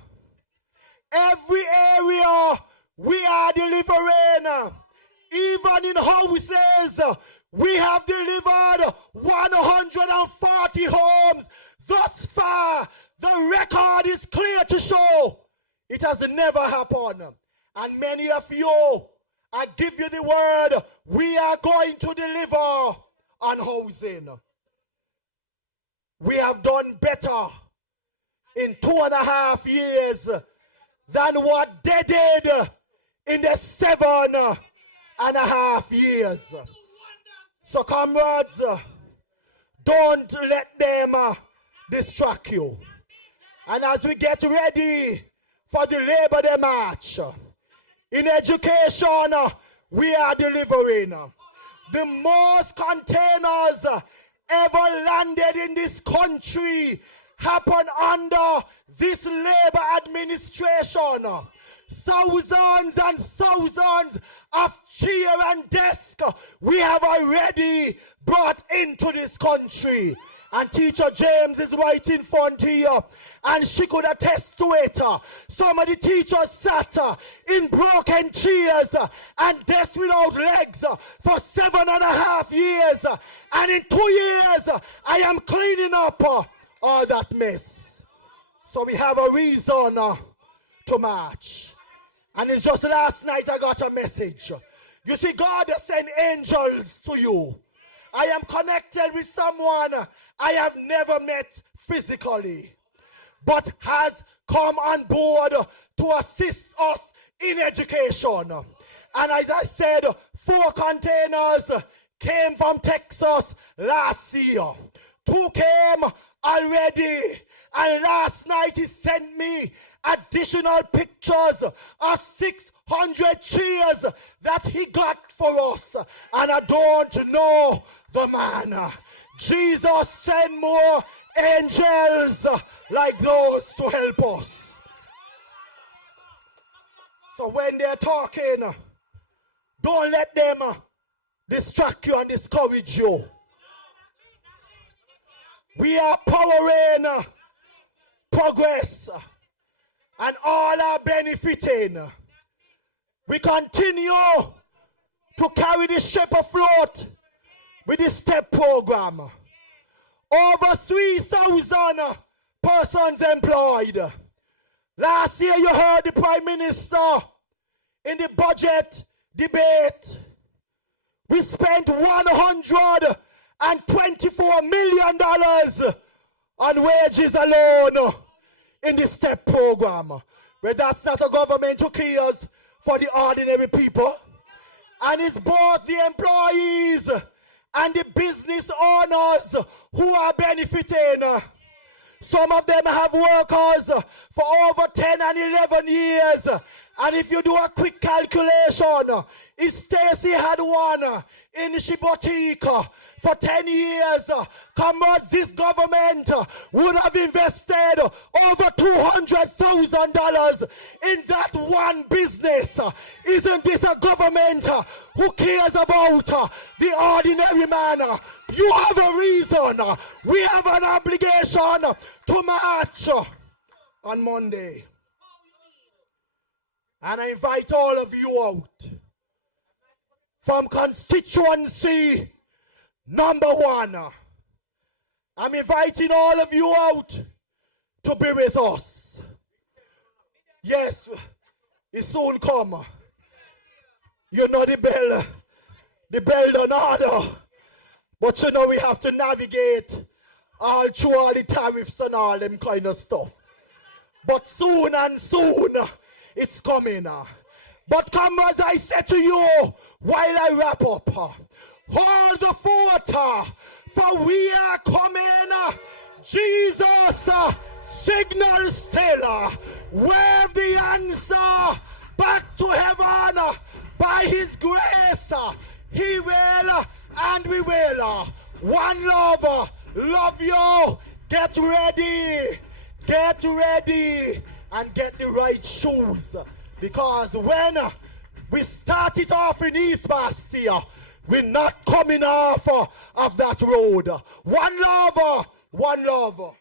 Every area, we are delivering. Even in houses, we have delivered 140 homes. Thus far, the record is clear to show it has never happened. And many of you, I give you the word, we are going to deliver on housing. we have done better in 2.5 years than what they did in the 7.5 years. So comrades, don't let them distract you. And as we get ready for the Labor Day March, in education, we are delivering the most containers ever landed in this country happened under this Labor administration. Thousands and thousands of chair and desk we have already brought into this country. And Teacher James is right in front here, and she could attest to it. Some of the teachers sat in broken chairs and desks without legs for 7.5 years. And in 2 years, I am cleaning up all that mess. So we have a reason to march. And it's just last night I got a message. You see, God has sent angels to you. I am connected with someone I have never met physically, but has come on board to assist us in education. And as I said, 4 containers came from Texas last year. 2 came already. And last night he sent me additional pictures of 600 chairs that he got for us. And I don't know the man. Jesus sent more angels like those to help us. So when they're talking, don't let them distract you and discourage you. We are powering progress, and all are benefiting. We continue to carry the ship afloat with the STEP program. Over 3,000 persons employed. Last year you heard the Prime Minister in the budget debate. We spent $124 million on wages alone in the STEP program. But that's not a government who cares for the ordinary people. And it's both the employees and the business owners who are benefiting. Some of them have workers for over 10 and 11 years. And if you do a quick calculation, if Stacy had one in the boutique for 10 years, comrades, this government would have invested over $200,000 in that one business. Isn't this a government who cares about the ordinary man? You have a reason. We have an obligation to march on Monday. And I invite all of you out from constituency number 1. I'm inviting all of you out to be with us. Yes, it soon come. You know the bell don't order. But you know we have to navigate all through all the tariffs and all them kind of stuff. But soon and soon, it's coming. But comrades, I say to you, while I wrap up, hold the fort, for we are coming. Jesus, signal still. Wave the answer back to heaven. By his grace, he will and we will. One love, love you. Get ready, and get the right shoes. Because when we start it off in East Bastia, we're not coming off of that road. One love, one love.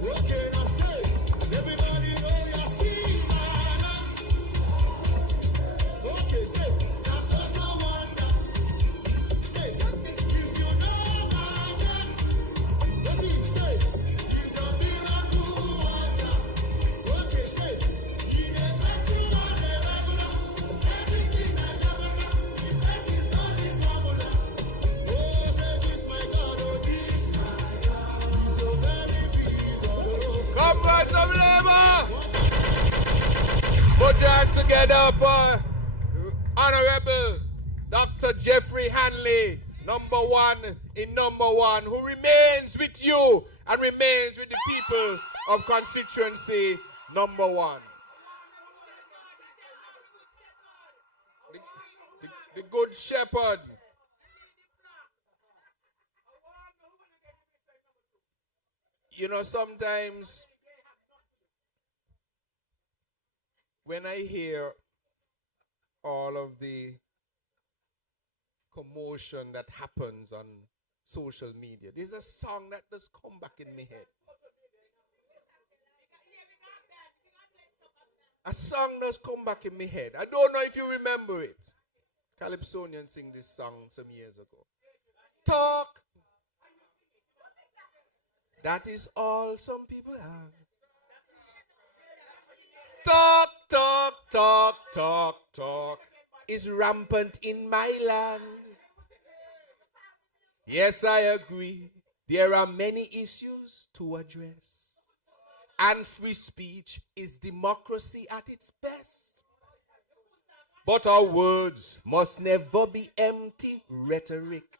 Beautiful Comrades of Labour! Put your hands together for Honorable Dr. Jeffrey Hanley, number one in number one, who remains with you and remains with the people of constituency number one. The Good Shepherd. You know, sometimes when I hear all of the commotion that happens on social media, there's a song that does come back in my head. A song does come back in my head. I don't know if you remember it. Calypsonians sing this song some years ago. Talk. That is all some people have. Talk, talk, talk, talk, talk is rampant in my land. Yes, I agree. There are many issues to address. And free speech is democracy at its best. But our words must never be empty rhetoric.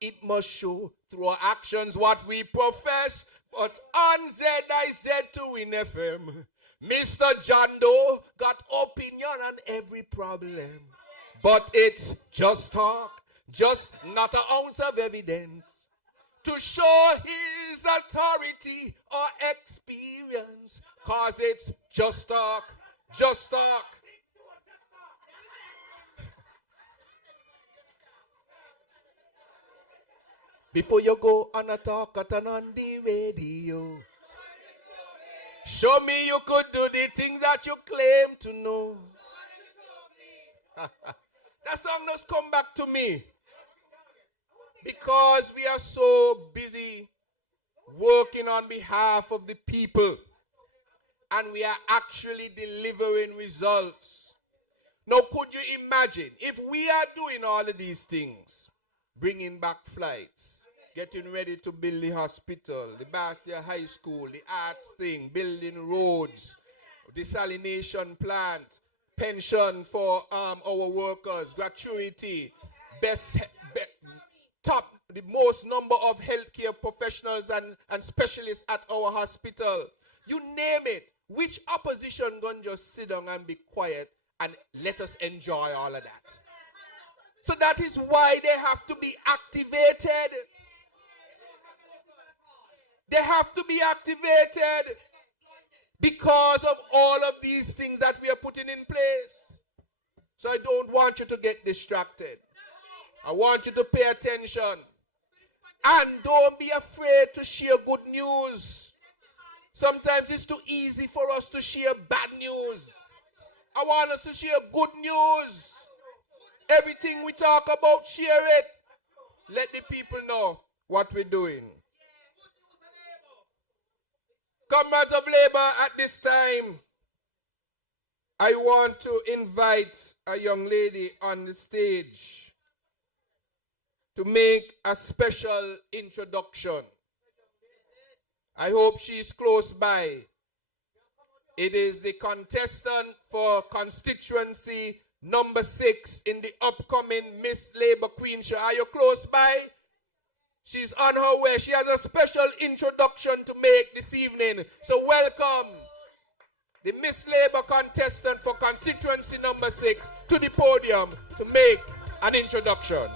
It must show through our actions what we profess. But on ZIZ to Win FM, Mr. John Doe got opinion on every problem. But it's just talk, just not an ounce of evidence to show his authority or experience. Cause it's just talk, just talk. Before you go on a talk or turn on the radio, show me you could do the things that you claim to know. That song does come back to me because we are so busy working on behalf of the people and we are actually delivering results. Now, could you imagine if we are doing all of these things, bringing back flights, getting ready to build the hospital, the Bastia High School, the arts thing, building roads, desalination plant, pension for our workers, gratuity, the most number of healthcare professionals and specialists at our hospital. You name it. Which opposition gonna just sit down and be quiet and let us enjoy all of that? So that is why they have to be activated. They have to be activated because of all of these things that we are putting in place. So I don't want you to get distracted. I want you to pay attention. And don't be afraid to share good news. Sometimes it's too easy for us to share bad news. I want us to share good news. Everything we talk about, share it. Let the people know what we're doing. Comrades of Labour, at this time, I want to invite a young lady on the stage to make a special introduction. I hope she's close by. It is the contestant for constituency number 6 in the upcoming Miss Labour Queen Show. Are you close by? She's on her way. She has a special introduction to make this evening. So welcome the Miss Labour contestant for constituency number 6 to the podium to make an introduction.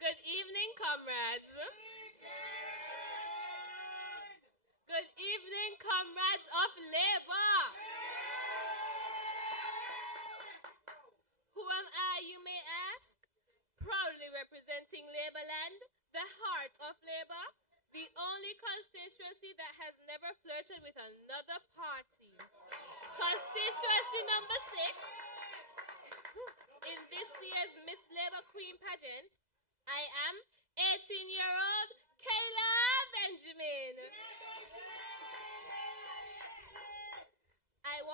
Good evening, comrades. Good evening, comrades of Labour. Who am I, you may ask? Proudly representing Labourland, the heart of Labour, the only constituency that has never flirted with another party. Constituency number 6,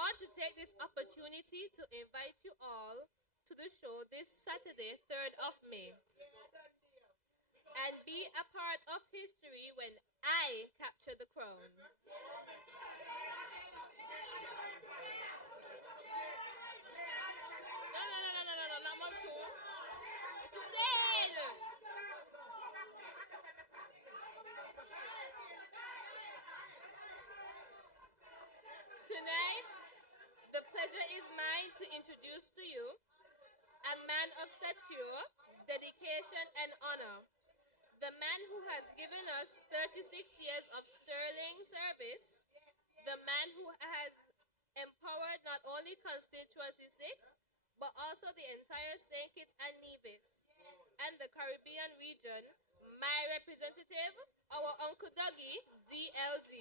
want to take this opportunity to invite you all to the show this Saturday, 3rd of May, and be a part of history when I capture the crown. No, not one two. What you said? Tonight, the pleasure is mine to introduce to you a man of stature, dedication, and honor. The man who has given us 36 years of sterling service. The man who has empowered not only Constituency 6, but also the entire St. Kitts and Nevis and the Caribbean region. My representative, our Uncle Dougie, DLD.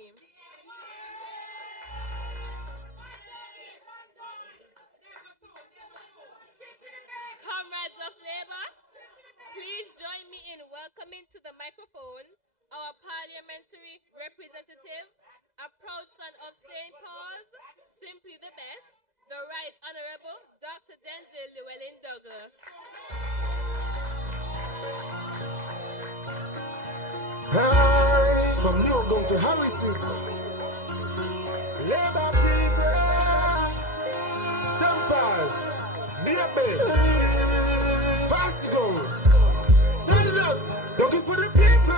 Comrades of Labour, please join me in welcoming to the microphone our parliamentary representative, a proud son of St. Paul's, simply the best, the Right Honorable Dr. Denzel Llewellyn Douglas. Hi, from Newgong to Harris's. Labour people, Sampers, Diabe, Pasigong, Sellers, Doggy for the people,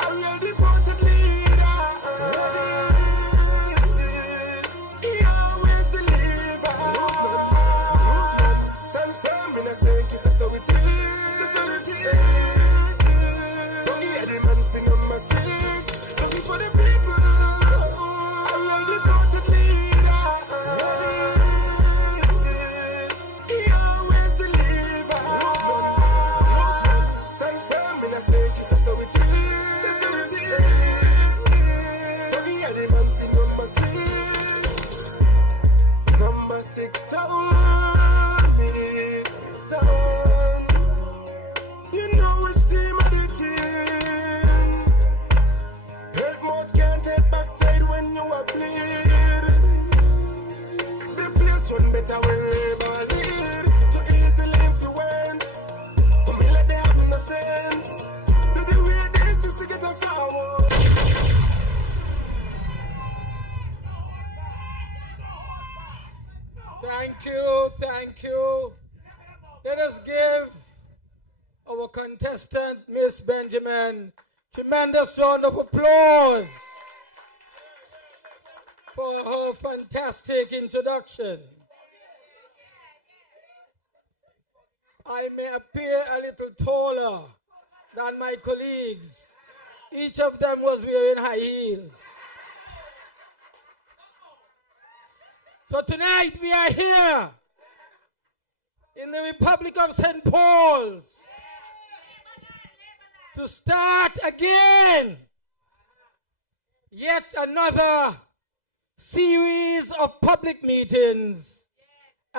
a real devoted leader. He always deliver. Stand firm in a St. Kitts, that's how it is. That's how it is. Doggy had the man for number 6. Doggy for the people, a real devoted leader. He always deliver. Stand firm in a St. Kitts, that's how it is. That's how it is. Doggy had the man for number 6. Number 6 told me, son, you know which team are the team. Head mouth can't take backside when you are bleed. The place run better when Labour lead. To easily influence, to me like they have no sense. Do the way this is to get a forward. Thank you, thank you. Let us give our contestant, Miss Benjamin, tremendous round of applause for her fantastic introduction. I may appear a little taller than my colleagues. Each of them was wearing high heels. So tonight we are here in the Republic of St. Paul's to start again yet another series of public meetings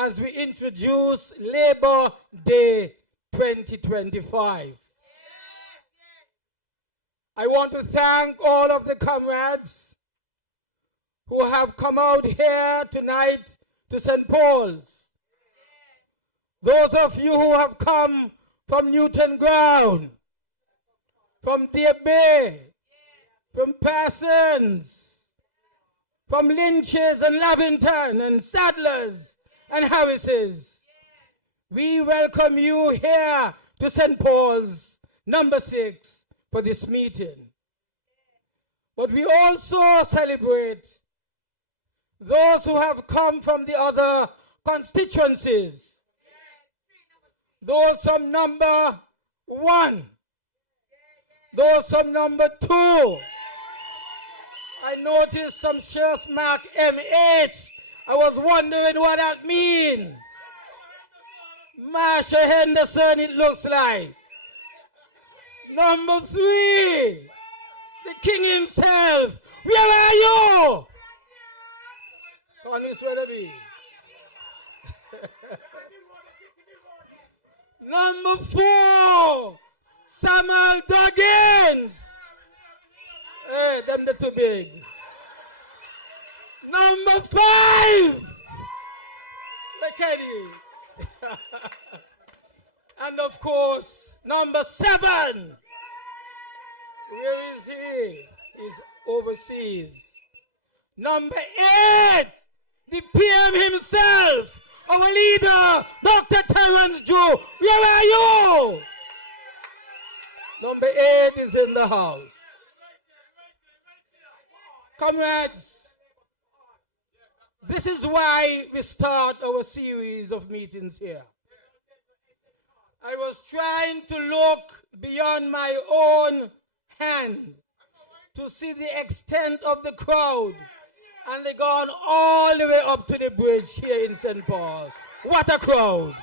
as we introduce Labor Day 2025. I want to thank all of the comrades who have come out here tonight to St. Paul's. Those of you who have come from Newton Ground, from Deer Bay, from Parsons, from Lynches and Lavington and Sadlers and Harris's. We welcome you here to St. Paul's, number 6, for this meeting. But we also celebrate those who have come from the other constituencies. Those from number 1. Those from number 2. I noticed some shirts marked MH. I was wondering what that means. Marsha Henderson, it looks like. Number 3. The king himself. Where are you? On this way. Number 4, Samuel Duggins. Hey, them the too big. Number 5. McKenny. And of course, number 7. Where is he? He's overseas. Number 8. The PM himself. Our leader, Dr. Terence Drew. Where are you? Number 8 is in the house. Comrades, this is why we start our series of meetings here. I was trying to look beyond my own hand to see the extent of the crowd, and they gone all the way up to the bridge here in St. Paul. What a crowd!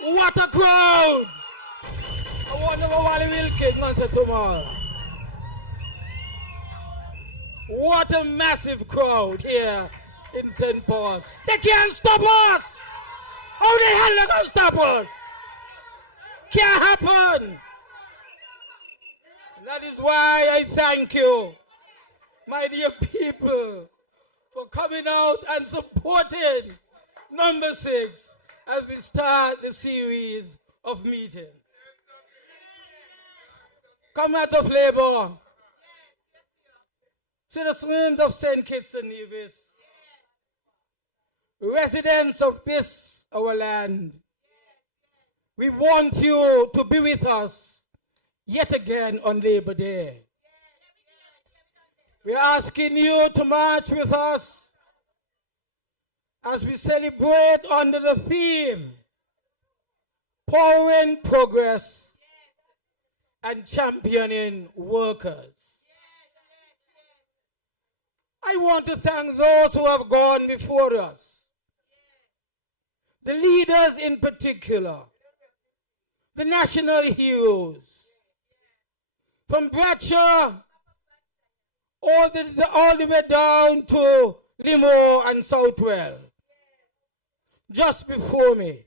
What a crowd! I wonder what Wally Wilkins will say tomorrow. What a massive crowd here in St. Paul. They can't stop us! How the hell they gonna stop us? Can't happen! And that is why I thank you, my dear people, for coming out and supporting number 6 as we start the series of meetings. Comrades of Labour, citizens of St. Kitts-Nevis, residents of this, our land, we want you to be with us yet again on Labor Day. We're asking you to march with us as we celebrate under the theme, Powering Progress and Championing Workers. I want to thank those who have gone before us, the leaders in particular, the national heroes, from Bradshaw all the way down to Limo and Southwell, just before me.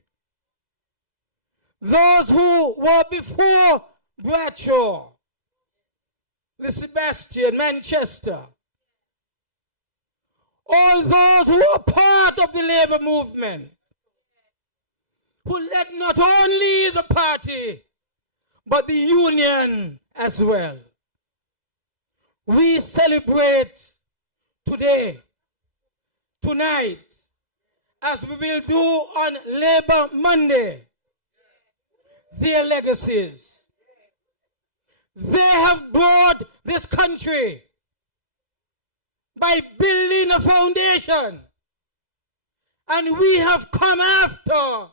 Those who were before Bradshaw, the Sebastian, Manchester, all those who were part of the labor movement, who led not only the party, but the union as well. We celebrate today, tonight, as we will do on Labor Monday, their legacies. They have brought this country by building a foundation, and we have come after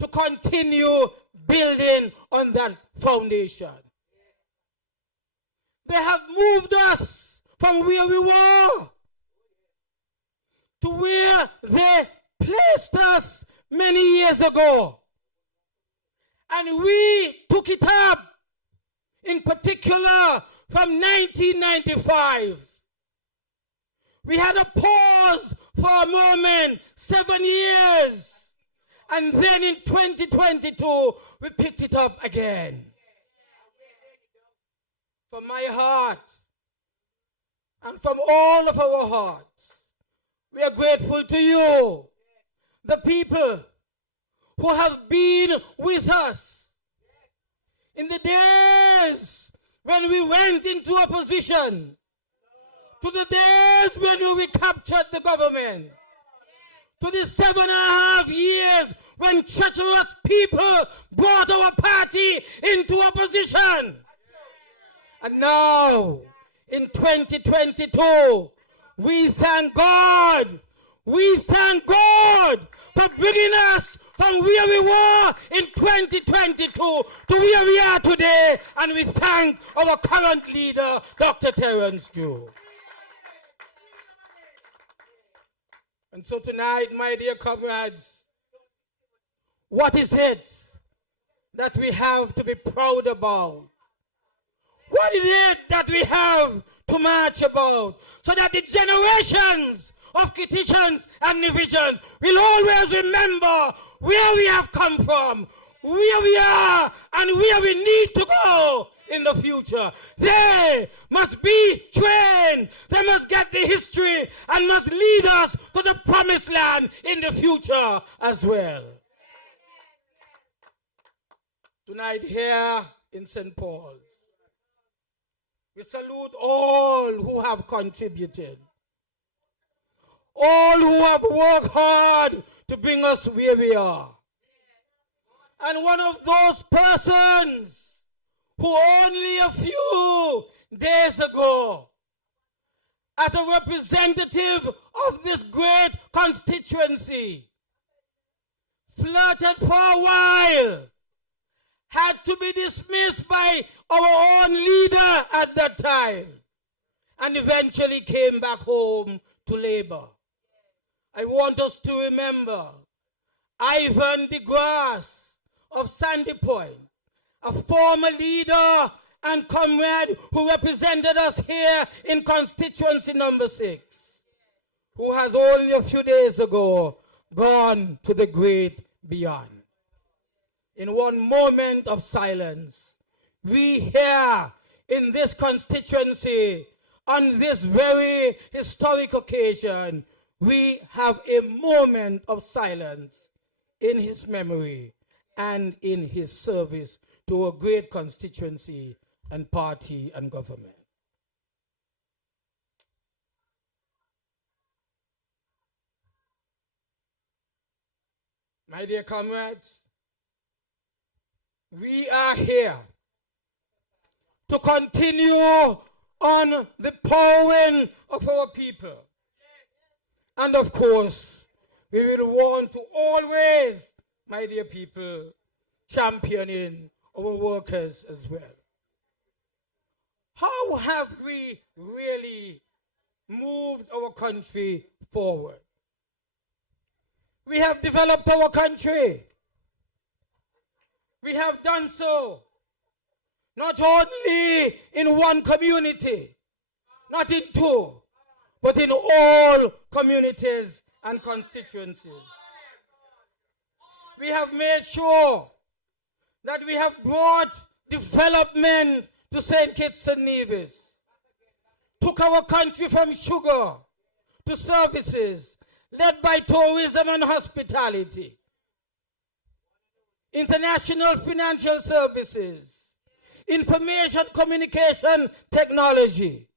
to continue building on that foundation. They have moved us from where we were to where they placed us many years ago. And we took it up, in particular from 1995. We had a pause for a moment, 7 years. And then in 2022, we picked it up again. From my heart and from all of our hearts, we are grateful to you, the people who have been with us in the days when we went into opposition, to the days when we captured the government, to the 7.5 years when treacherous people brought our party into opposition. And now, in 2022, we thank God. We thank God for bringing us from where we were in 2022 to where we are today. And we thank our current leader, Dr. Terence Drew. And so tonight, my dear comrades, what is it that we have to be proud about? What is it that we have to march about? So that the generations of Kittitians and Nevisians will always remember where we have come from, where we are, and where we need to go in the future. They must be trained. They must get the history and must lead us to the promised land in the future as well. Tonight here in St. Paul's, we salute all who have contributed, all who have worked hard to bring us where we are. And one of those persons who only a few days ago, as a representative of this great constituency, flirted for a while, had to be dismissed by our own leader at that time, and eventually came back home to labor. I want us to remember Ivan de Grasse of Sandy Point, a former leader and comrade who represented us here in constituency number 6, who has only a few days ago gone to the great beyond. In one moment of silence, we here in this constituency, on this very historic occasion, we have a moment of silence in his memory and in his service to a great constituency and party and government. My dear comrades, we are here to continue on the powering of our people. And of course, we will want to always, my dear people, championing our workers as well. How have we really moved our country forward? We have developed our country. We have done so not only in one community, not in two, but in all communities and constituencies. We have made sure that we have brought development to St. Kitts-Nevis, took our country from sugar to services, led by tourism and hospitality, international financial services, information communication technology.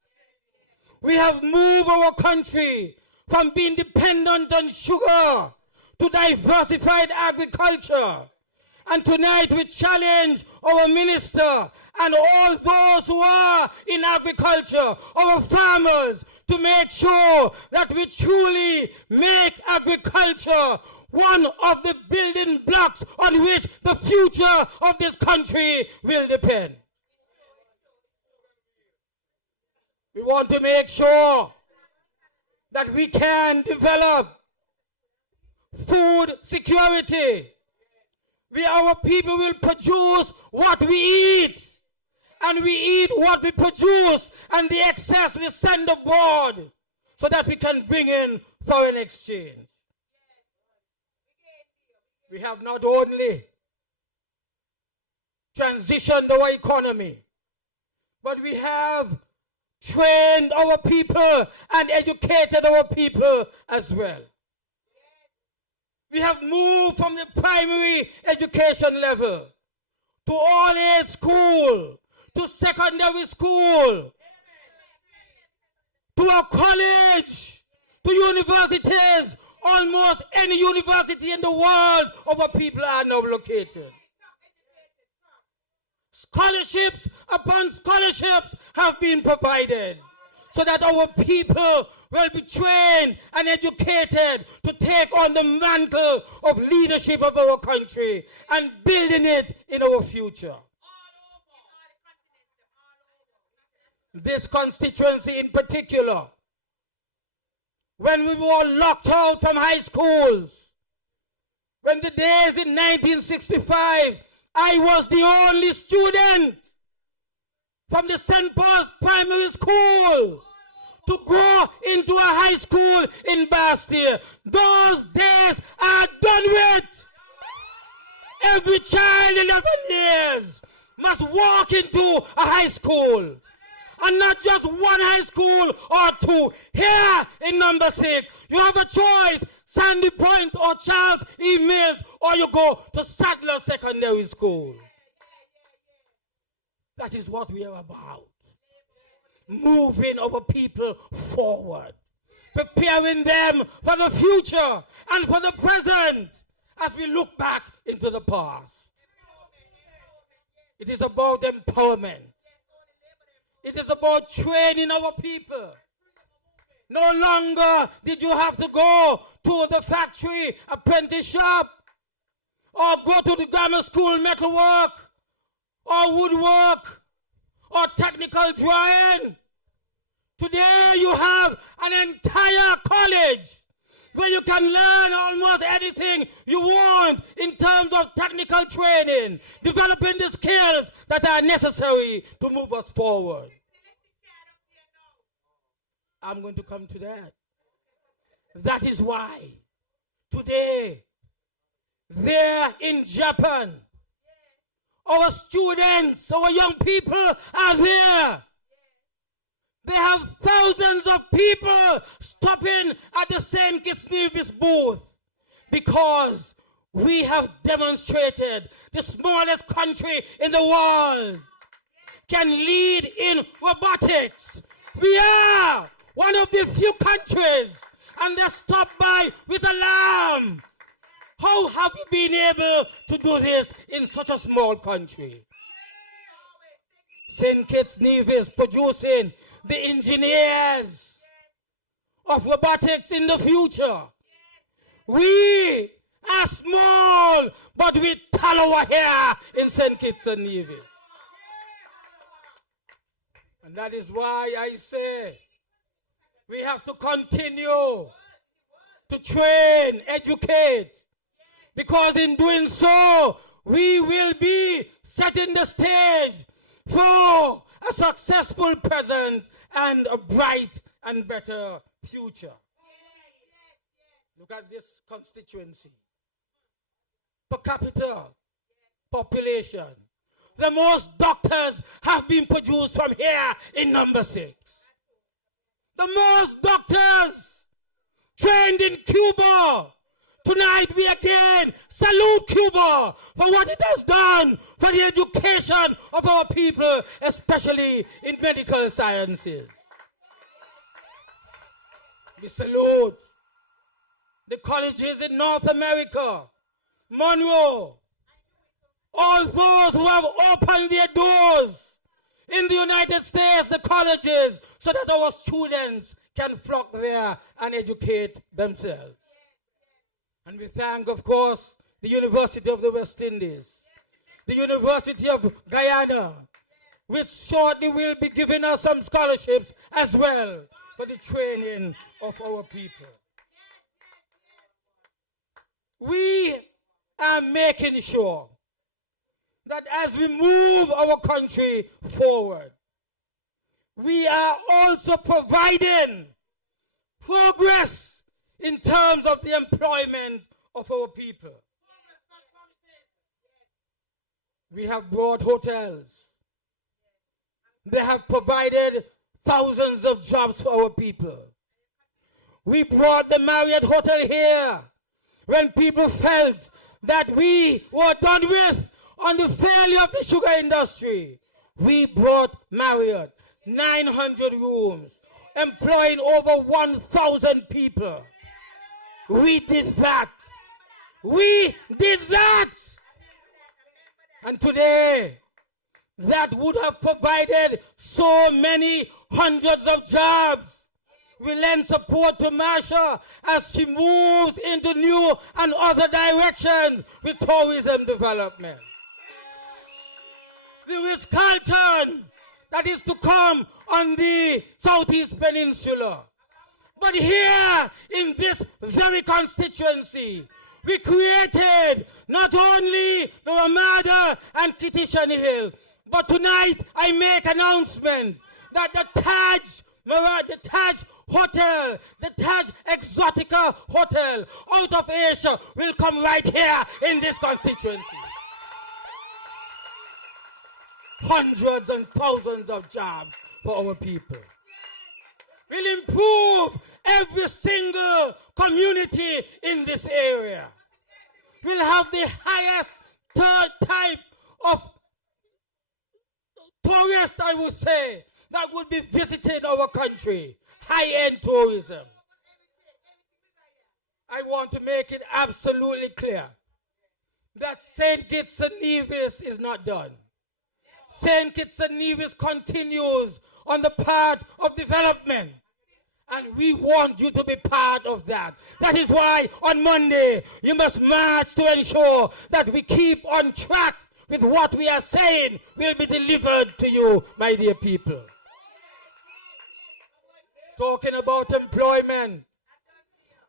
We have moved our country from being dependent on sugar to diversified agriculture. And tonight we challenge our minister and all those who are in agriculture, our farmers, to make sure that we truly make agriculture one of the building blocks on which the future of this country will depend. We want to make sure that we can develop food security, where our people will produce what we eat, and we eat what we produce, and the excess we send abroad so that we can bring in foreign exchange. We have not only transitioned our economy, but we have trained our people and educated our people as well. We have moved from the primary education level to all-age school, to secondary school, to a college, to universities. Almost any university in the world, our people are now located. Scholarships upon scholarships have been provided so that our people will be trained and educated to take on the mantle of leadership of our country and building it in our future. This constituency in particular, when we were locked out from high schools, when the days in 1965, I was the only student from the St. Paul's Primary School to go into a high school in Bastille. Those days are done with. Every child 11 years must walk into a high school. And not just one high school or two. Here in number 6, you have a choice. Sandy Point or Charles E. Mills, or you go to Sadler Secondary School. That is what we are about. Moving our people forward. Preparing them for the future and for the present as we look back into the past. It is about empowerment. It is about training our people. No longer did you have to go to the factory, apprentice shop, or go to the grammar school metalwork, or woodwork, or technical drawing. Today you have an entire college where you can learn almost anything you want in terms of technical training, developing the skills that are necessary to move us forward. I'm going to come to that. That is why today, there in Japan, our students, our young people are there. They have thousands of people stopping at the same Kitts-Nevis booth because we have demonstrated the smallest country in the world can lead in robotics. We are one of the few countries, and they stop by with alarm. How have you been able to do this in such a small country? St. Kitts-Nevis producing the engineers of robotics in the future. We are small, but we tallow here in St. Kitts and Nevis. And that is why I say we have to continue to train, educate, because in doing so, we will be setting the stage for a successful present and a bright and better future. Look at this constituency. Per capita population. The most doctors have been produced from here in number 6. The most doctors trained in Cuba. Tonight we again salute Cuba for what it has done for the education of our people, especially in medical sciences. We salute the colleges in North America, Monroe, all those who have opened their doors in the United States, the colleges, so that our students can flock there and educate themselves. And we thank, of course, the University of the West Indies, the University of Guyana, which shortly will be giving us some scholarships as well for the training of our people. We are making sure that as we move our country forward, we are also providing progress in terms of the employment of our people. We have brought hotels. They have provided thousands of jobs for our people. We brought the Marriott Hotel here when people felt that we were done with on the failure of the sugar industry. We brought Marriott, 900 rooms, employing over 1,000 people. We did that. We did that. And today, that would have provided so many hundreds of jobs. We lend support to Marsha as she moves into new and other directions with tourism development. The Ritz-Carlton that is to come on the Southeast Peninsula. But here in this very constituency, we created not only the Ramada and Kitty-Shani Hill, but tonight I make announcement that the Taj Hotel, the Taj Exotica Hotel out of Asia will come right here in this constituency. hundreds and thousands of jobs for our people. We'll improve every single community in this area. We'll have the highest third type of tourist, I would say, that would be visiting our country. High-end tourism. I want to make it absolutely clear that St. Kitts-Nevis is not done. St. Kitts-Nevis continues on the path of development. And we want you to be part of that. That is why on Monday you must march to ensure that we keep on track with what we are saying will be delivered to you, my dear people. Talking about employment,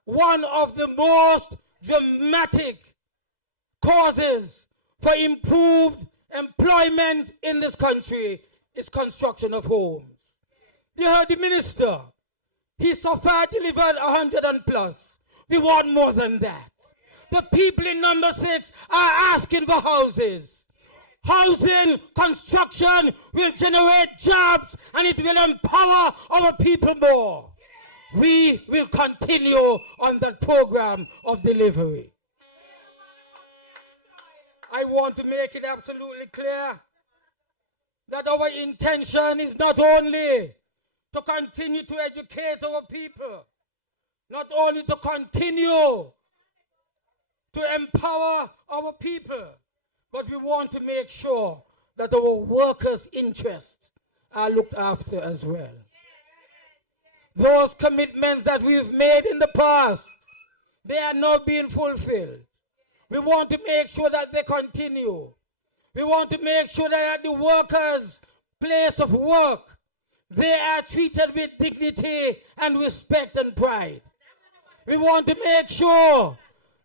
one of the most dramatic causes for improved employment in this country is construction of homes. You heard the minister. He so far delivered 100 and plus. We want more than that. The people in number 6 are asking for houses. Housing construction will generate jobs and it will empower our people more. We will continue on that program of delivery. I want to make it absolutely clear that our intention is not only to continue to educate our people, not only to continue to empower our people, but we want to make sure that our workers' interests are looked after as well. Those commitments that we've made in the past, they are now being fulfilled. We want to make sure that they continue. We want to make sure that at the workers' place of work, they are treated with dignity and respect and pride. We want to make sure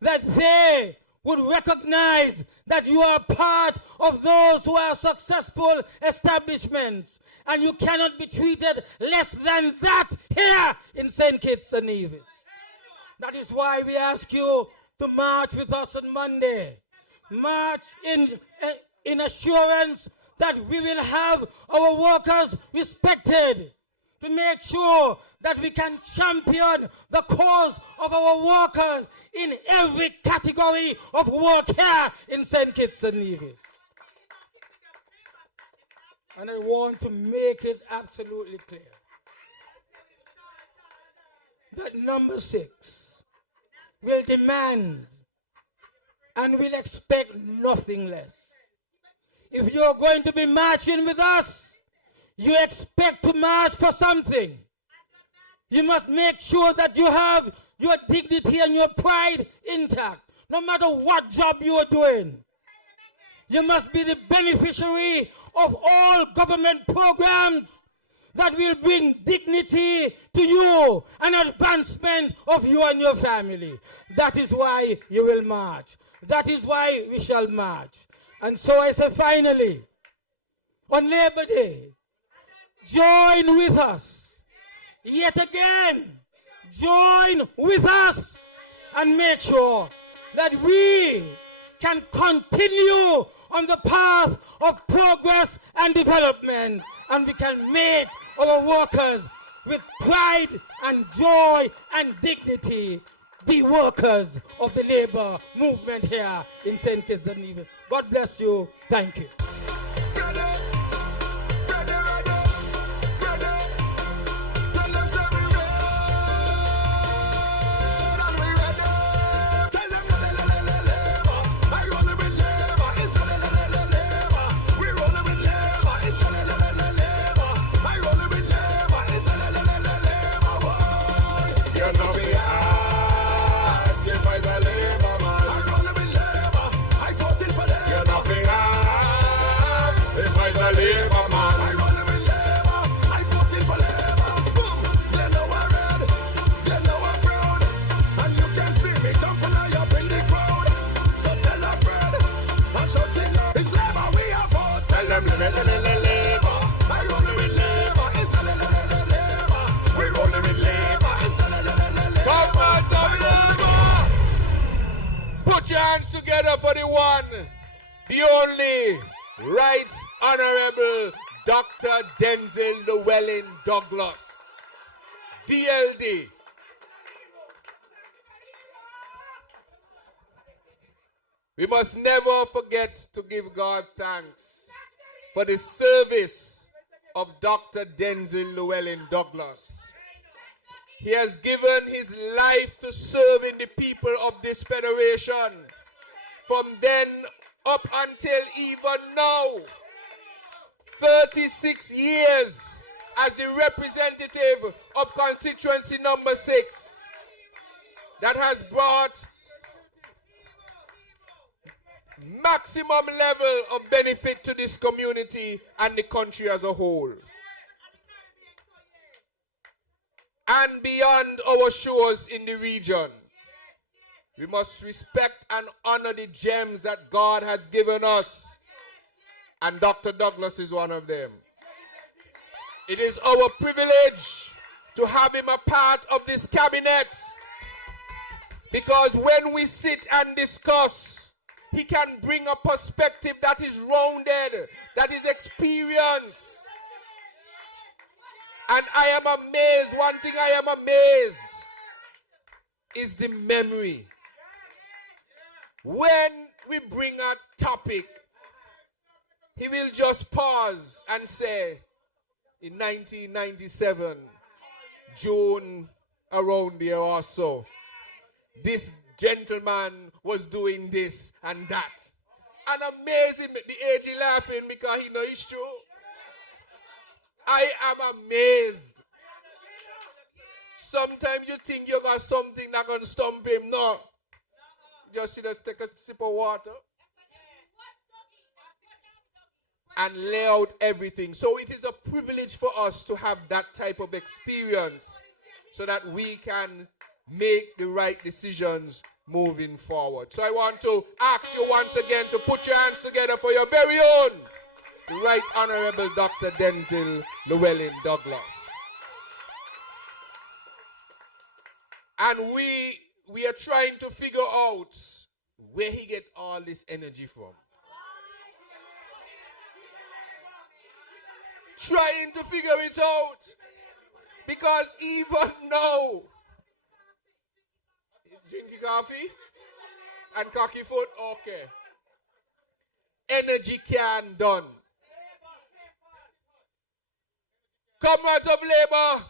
that they would recognize that you are part of those who are successful establishments, and you cannot be treated less than that here in St. Kitts-Nevis. That is why we ask you to march with us on Monday. March in assurance that we will have our workers respected, to make sure that we can champion the cause of our workers in every category of work here in St. Kitts-Nevis. And I want to make it absolutely clear that number 6 will demand and will expect nothing less. If you're going to be marching with us, you expect to march for something. You must make sure that you have your dignity and your pride intact, no matter what job you are doing. You must be the beneficiary of all government programs that will bring dignity to you and advancement of you and your family. That is why you will march. That is why we shall march. And so I say finally, on Labor Day, join with us. Yet again, join with us and make sure that we can continue on the path of progress and development, and we can make our workers with pride and joy and dignity be workers of the labor movement here in St. Kitts-Nevis. God bless you. Thank you. Put your hands together for the one, the only, right Honorable Dr. Denzel Llewellyn Douglas, DLD. We must never forget to give God thanks for the service of Dr. Denzel Llewellyn Douglas. He has given his life to serving the people of this federation. From then up until even now, 36 years as the representative of constituency number 6, that has brought maximum level of benefit to this community and the country as a whole. And beyond our shores in the region, we must respect and honor the gems that God has given us. And Dr. Douglas is one of them. It is our privilege to have him a part of this cabinet, because when we sit and discuss, he can bring a perspective that is rounded, that is experienced. And I am amazed, one thing I am amazed is the memory. When we bring a topic, he will just pause and say, in 1997, June around there or so, this gentleman was doing this and that. And amazing, the age he laughing because he knows it's true. I am amazed. Sometimes you think you got something that gonna stump him. No. Just take a sip of water and lay out everything. So it is a privilege for us to have that type of experience so that we can make the right decisions moving forward. So I want to ask you once again to put your hands together for your very own, the Right Honorable Dr. Denzel Llewellyn Douglas. And we are trying to figure out where he get all this energy from. Trying to figure it out. Because even now, drinking coffee and cocky foot, okay. Energy can done. Comrades of labor,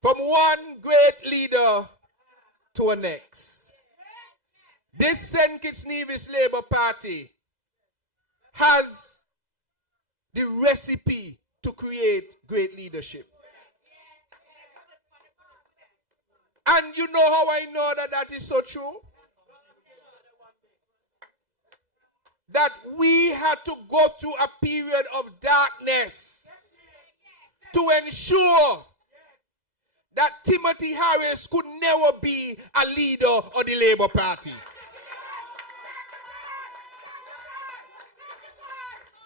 from one great leader to a next. This St. Kitts-Nevis Labour Party has the recipe to create great leadership. And you know how I know that that is so true? That we had to go through a period of darkness to ensure that Timothy Harris could never be a leader of the Labour Party.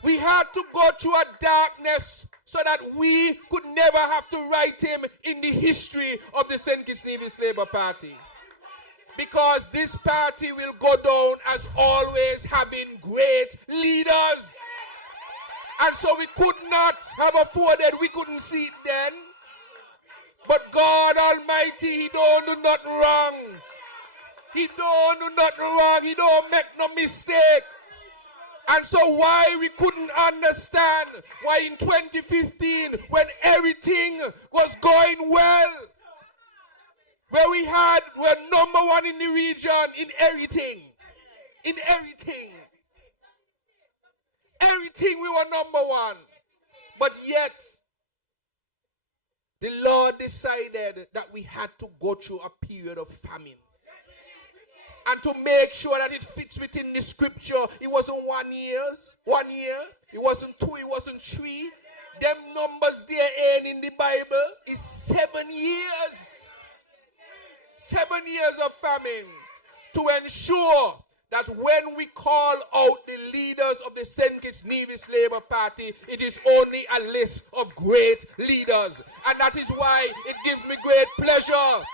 We had to go through a darkness so that we could never have to write him in the history of the St. Kitts-Nevis Labour Party. Because this party will go down as always having great leaders. And so we could not have afforded, we couldn't see it then. But God Almighty, He don't do nothing wrong. He don't do nothing wrong. He don't make no mistake. And so why we couldn't understand why in 2015, when everything was going well, where we're number one in the region in everything. In everything. Everything we were number one. But yet, the Lord decided that we had to go through a period of famine. And to make sure that it fits within the scripture, it wasn't 1 year, it wasn't 2, it wasn't 3. Them numbers there in the Bible is 7 years. 7 years of famine to ensure that when we call out the leaders of the St. Kitts-Nevis Labour Party, it is only a list of great leaders. And that is why it gives me great pleasure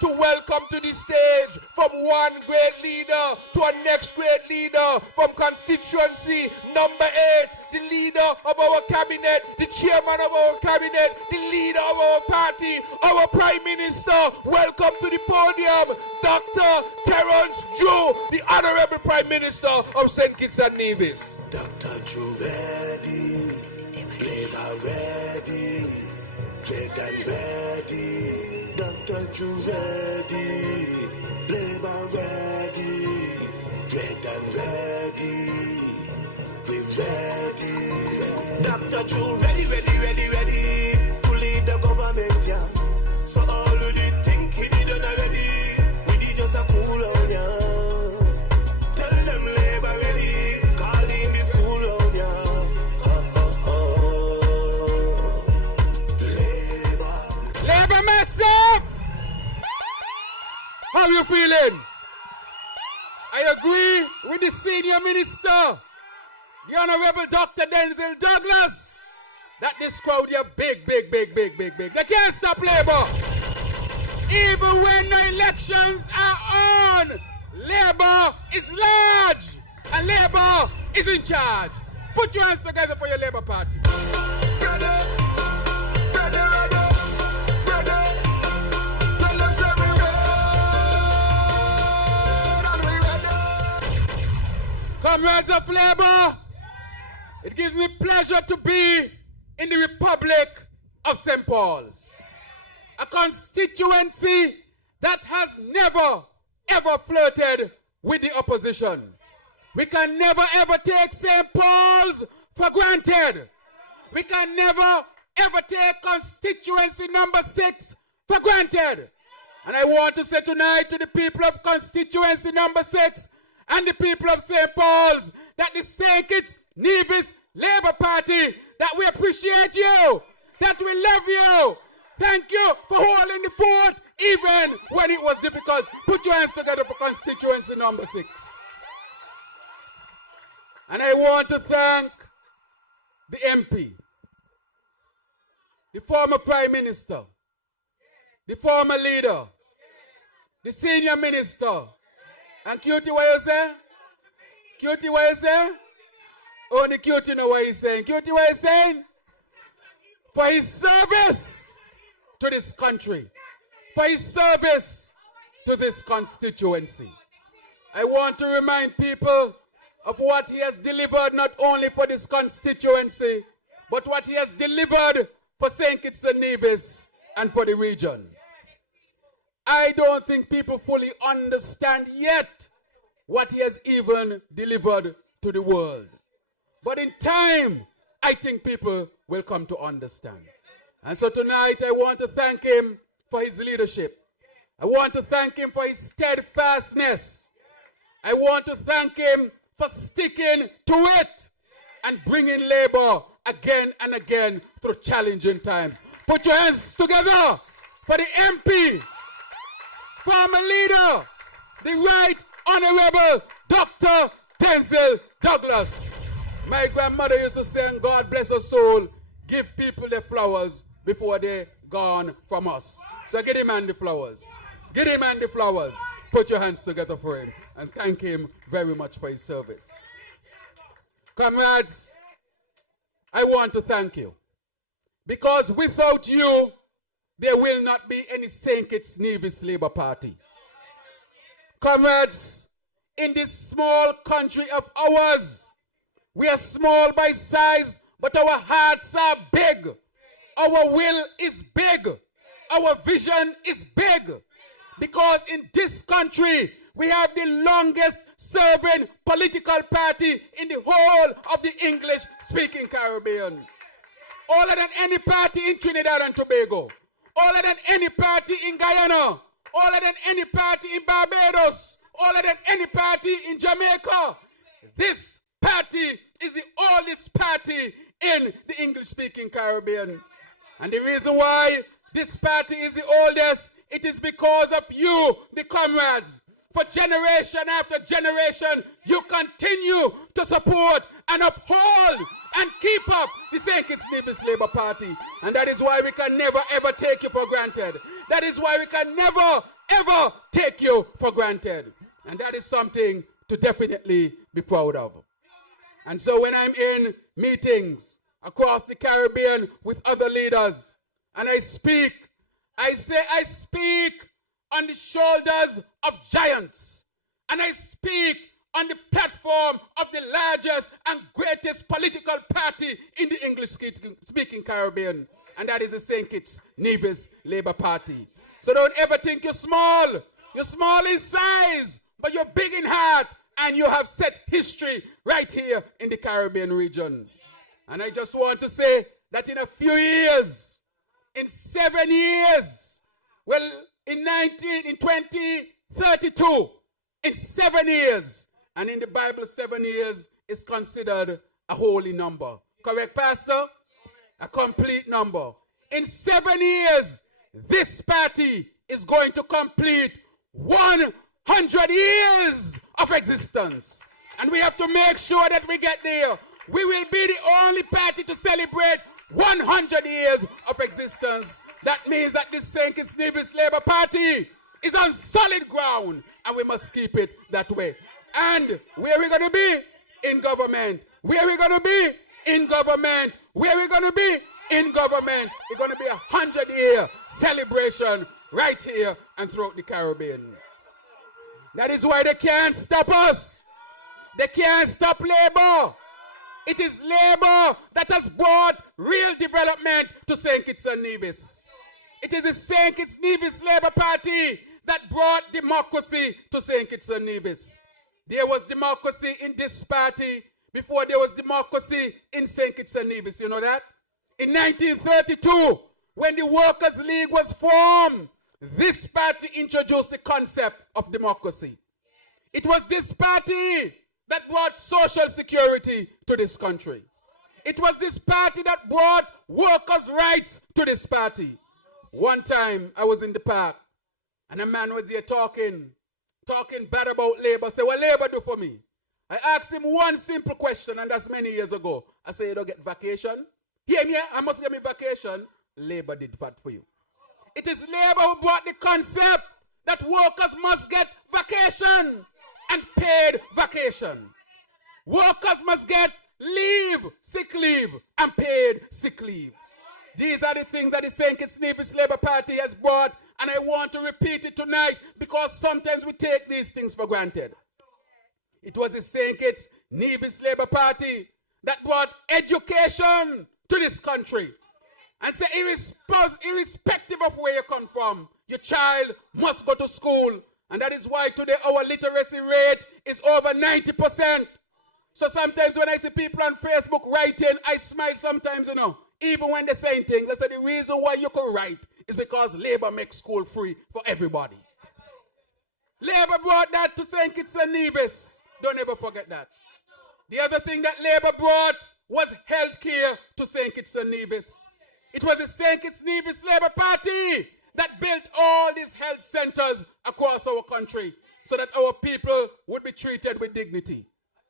to welcome to the stage from from one great leader to a next great leader, from constituency number 8, the leader of our cabinet, the chairman of our cabinet, the leader of our party, our prime minister. Welcome to the podium, Dr. Terence Drew, the honorable prime minister of St. Kitts and Nevis. Dr. Drew ready, Labour ready, red and ready. Dr. Drew ready, Labour ready, red and ready. We ready. Dr. Drew ready, ready, ready, ready to lead the government, yeah. So all of the think he didn't already. We did just a cool on ya. Tell them Labour ready, call in the school on ya. Labour. Labour mess up! How you feeling? I agree with the senior minister, the Honorable Dr. Denzel Douglas, that this crowd here big. They can't stop Labour. Even when the elections are on, Labour is large and Labour is in charge. Put your hands together for your Labour Party. Comrades of Labour, it gives me pleasure to be in the Republic of St. Paul's, a constituency that has never, ever flirted with the opposition. We can never, ever take St. Paul's for granted. We can never, ever take constituency number 6 for granted. And I want to say tonight to the people of constituency number 6 and the people of St. Paul's that the St. Kitts-Nevis Labour Party, that we appreciate you, that we love you. Thank you for holding the fort even when it was difficult. Put your hands together for constituency number 6. And I want to thank the MP, the former Prime Minister, the former leader, the senior minister. And Cutie, what you say? Cutie, what you say? Only Cutie know what he's saying. Cutie, what he's saying? For his service to this country, for his service to this constituency. I want to remind people of what he has delivered not only for this constituency, but what he has delivered for St. Kitts and Nevis and for the region. I don't think people fully understand yet what he has even delivered to the world. But in time, I think people will come to understand. And so tonight, I want to thank him for his leadership. I want to thank him for his steadfastness. I want to thank him for sticking to it and bringing Labour again and again through challenging times. Put your hands together for the MP, former leader, the Right Honorable Dr. Denzel Douglas. My grandmother used to say, God bless her soul, give people their flowers before they're gone from us. So give him man the flowers. Give him man the flowers. Put your hands together for him and thank him very much for his service. Comrades, I want to thank you, because without you, there will not be any St. Kitts-Nevis Labour Party. Comrades, in this small country of ours, we are small by size, but our hearts are big. Our will is big. Our vision is big. Because in this country, we have the longest serving political party in the whole of the English-speaking Caribbean. Older than any party in Trinidad and Tobago. Older than any party in Guyana. Older than any party in Barbados. Older than any party in Jamaica. This party is the oldest party in the English-speaking Caribbean. And the reason why this party is the oldest, it is because of you, the comrades. For generation after generation, you continue to support and uphold and keep up the St. Kitts-Nevis Labour Party. And that is why we can never ever take you for granted. That is why we can never ever take you for granted. And that is something to definitely be proud of. And so when I'm in meetings across the Caribbean with other leaders, and I speak, I speak on the shoulders of giants. And I speak on the platform of the largest and greatest political party in the English-speaking Caribbean. And that is the St. Kitts-Nevis Labour Party. So don't ever think you're small. You're small in size, but you're big in heart. And you have set history right here in the Caribbean region. And I just want to say that in a few years, in 7 years, well, in 2032, in 7 years, and in the Bible, 7 years is considered a holy number. Correct, Pastor? A complete number. In 7 years, this party is going to complete 100 years of existence. And we have to make sure that we get there. We will be the only party to celebrate 100 years of existence. That means that this St. Kitts-Nevis Labour Party is on solid ground, and we must keep it that way. And where are we going to be? In government. Where are we going to be? In government. Where are we going to be? In government. It's going to be a 100-year celebration right here and throughout the Caribbean. That is why they can't stop us. They can't stop labor. It is labor that has brought real development to St. Kitts and Nevis. It is the St. Kitts-Nevis Labour Party that brought democracy to St. Kitts and Nevis. There was democracy in this party before there was democracy in St. Kitts and Nevis. You know that? In 1932, when the Workers' League was formed, this party introduced the concept of democracy. It was this party that brought social security to this country. It was this party that brought workers' rights to this party. One time I was in the park and a man was there talking bad about labor. I said, what labor do for me? I asked him one simple question, and that's many years ago. I said, you don't get vacation? Hear me, I must get me vacation. Labor did that for you. It is labor who brought the concept that workers must get vacation and paid vacation. Workers must get leave, sick leave, and paid sick leave. These are the things that the St. Kitts-Nevis Labour Party has brought, and I want to repeat it tonight because sometimes we take these things for granted. It was the St. Kitts-Nevis Labour Party that brought education to this country. And say, irrespective of where you come from, your child must go to school. And that is why today our literacy rate is over 90%. So sometimes when I see people on Facebook writing, I smile sometimes, even when they're saying things. I say the reason why you can write is because Labour makes school free for everybody. Labour brought that to St. Kitts and Nevis. Don't ever forget that. The other thing that Labour brought was health care to St. Kitts and Nevis. It was the St. Kitts-Nevis Labour Party that built all these health centers across our country so that our people would be treated with dignity.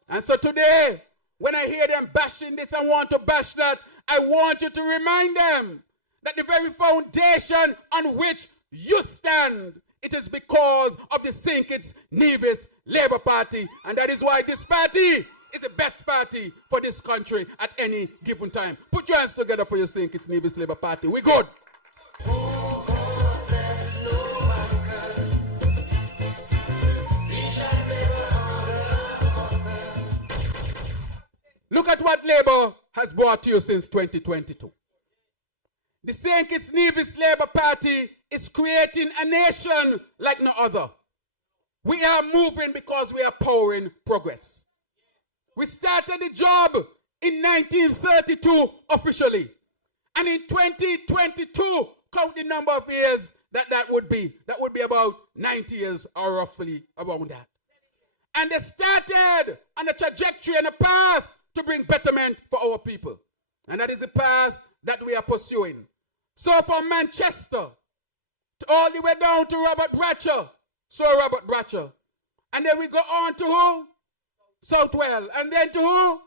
And so today, when I hear them bashing this and want to bash that, I want you to remind them that the very foundation on which you stand, it is because of the St. Kitts-Nevis Labour Party. And that is why this party is the best party for this country at any given time. Put your hands together for your St. Kitts-Nevis Labour Party. We good. Look at what Labour has brought to you since 2022. The St. Kitts-Nevis Labour Party is creating a nation like no other. We are moving because we are powering progress. We started the job in 1932 officially. And in 2022, count the number of years that would be. That would be about 90 years or roughly around that. And they started on a trajectory and a path to bring betterment for our people. And that is the path that we are pursuing. So from Manchester, all the way down to Robert Bratcher. So Robert Bratcher. And then we go on to who? Southwell. And then to who?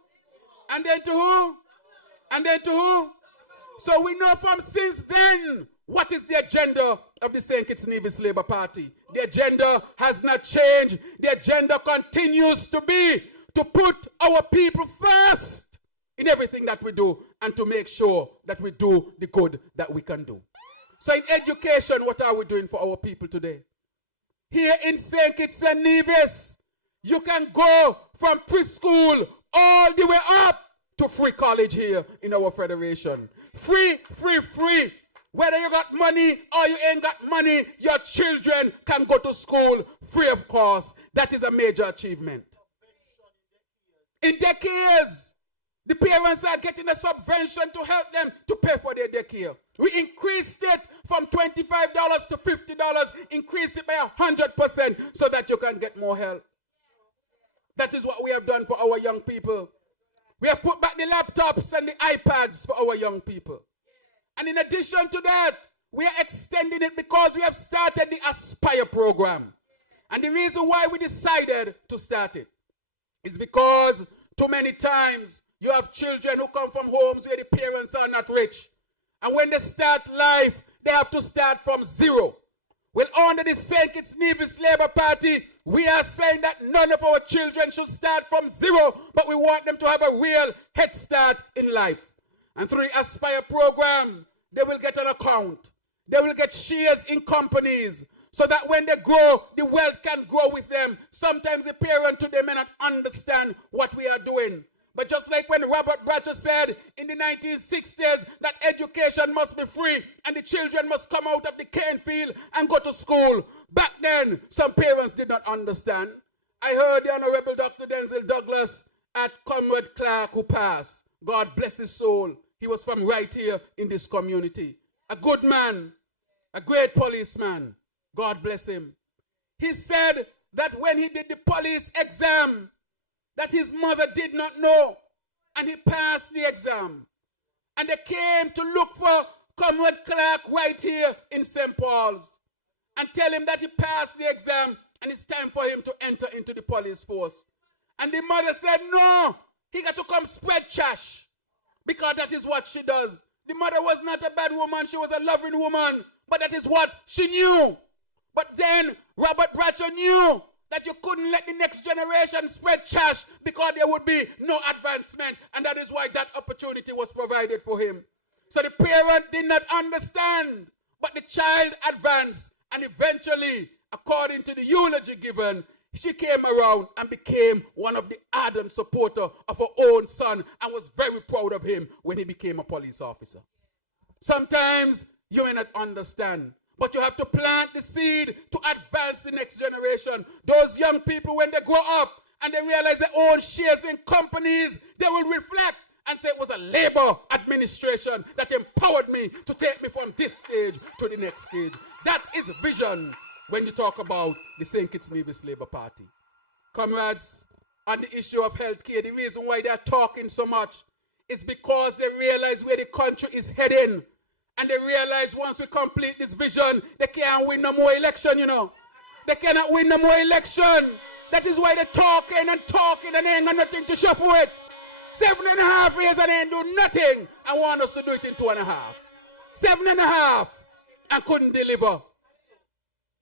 And then to who? And then to who? So we know from since then, What is the agenda of the St. Kitts-Nevis Labour Party? The agenda has not changed. The agenda continues to be to put our people first in everything that we do and to make sure that we do the good that we can do. So in education, what are we doing for our people today? Here in St. Kitts-Nevis, you can go from preschool all the way up to free college here in our federation. Free, free, free. Whether you got money or you ain't got money, your children can go to school free of cost. That is a major achievement. In daycares, the parents are getting a subvention to help them to pay for their daycare. We increased it from $25 to $50, increased it by 100% so that you can get more help. That is what we have done for our young people. We have put back the laptops and the iPads for our young people. And in addition to that, we are extending it because we have started the Aspire program. And the reason why we decided to start it is because too many times you have children who come from homes where the parents are not rich. And when they start life, they have to start from zero. Well, under the St. Kitts-Nevis Labour Party, we are saying that none of our children should start from zero, but we want them to have a real head start in life. And through the Aspire program, they will get an account. They will get shares in companies so that when they grow, the wealth can grow with them. Sometimes the parent today may not understand what we are doing. But just like when Robert Bratcher said in the 1960s that education must be free and the children must come out of the cane field and go to school, back then some parents did not understand. I heard the Honorable Dr. Denzel Douglas at Comrade Clark who passed. God bless his soul. He was from right here in this community. A good man, a great policeman. God bless him. He said that when he did the police exam, that his mother did not know, and he passed the exam. And they came to look for Comrade Clark right here in St. Paul's and tell him that he passed the exam and it's time for him to enter into the police force. And the mother said, no, he got to come spread trash because that is what she does. The mother was not a bad woman, she was a loving woman, but that is what she knew. But then Robert Bratcher knew that you couldn't let the next generation spread trash because there would be no advancement. And that is why that opportunity was provided for him. So the parent did not understand, but the child advanced. And eventually, according to the eulogy given, she came around and became one of the ardent supporters of her own son and was very proud of him when he became a police officer. Sometimes you may not understand, but you have to plant the seed to advance the next generation. Those young people, when they grow up and they realize they own shares in companies, they will reflect and say it was a labor administration that empowered me to take me from this stage to the next stage. That is vision when you talk about the St. Kitts-Nevis Labour Party. Comrades, on the issue of healthcare, the reason why they are talking so much is because they realize where the country is heading. And they realize once we complete this vision, they can't win no more election, you know. They cannot win no more election. That is why they're talking and talking and they ain't got nothing to show for it. 7.5 years and they ain't do nothing and want us to do it in 2.5. 7.5 and couldn't deliver.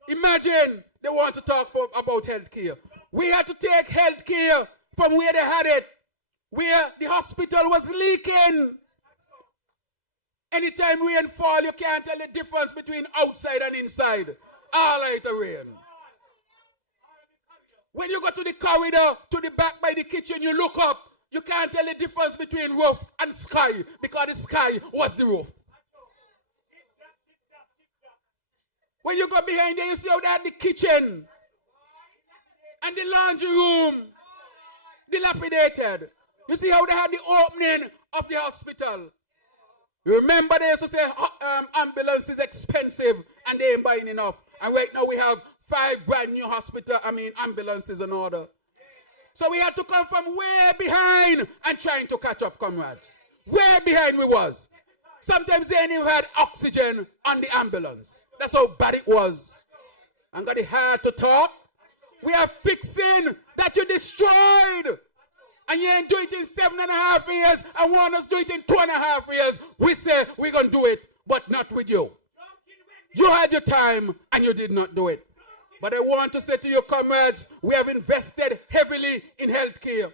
Imagine they want to talk about health care. We had to take health care from where they had it, where the hospital was leaking. Anytime rain fall, you can't tell the difference between outside and inside. All right, the rain. When you go to the corridor, to the back by the kitchen, you look up, you can't tell the difference between roof and sky because the sky was the roof. When you go behind there, you see how they had the kitchen and the laundry room dilapidated. You see how they had the opening of the hospital. You remember they used to say ambulance is expensive and they ain't buying enough. And right now we have 5 brand new ambulances in order. So we had to come from way behind and trying to catch up, comrades. Way behind we was. Sometimes they ain't even had oxygen on the ambulance. That's how bad it was. And got the heart to talk. We are fixing that you destroyed. And you ain't do it in 7.5 years and want us to do it in 2.5 years. We say we're going to do it, but not with you. You had your time and you did not do it. But I want to say to your comrades, we have invested heavily in healthcare.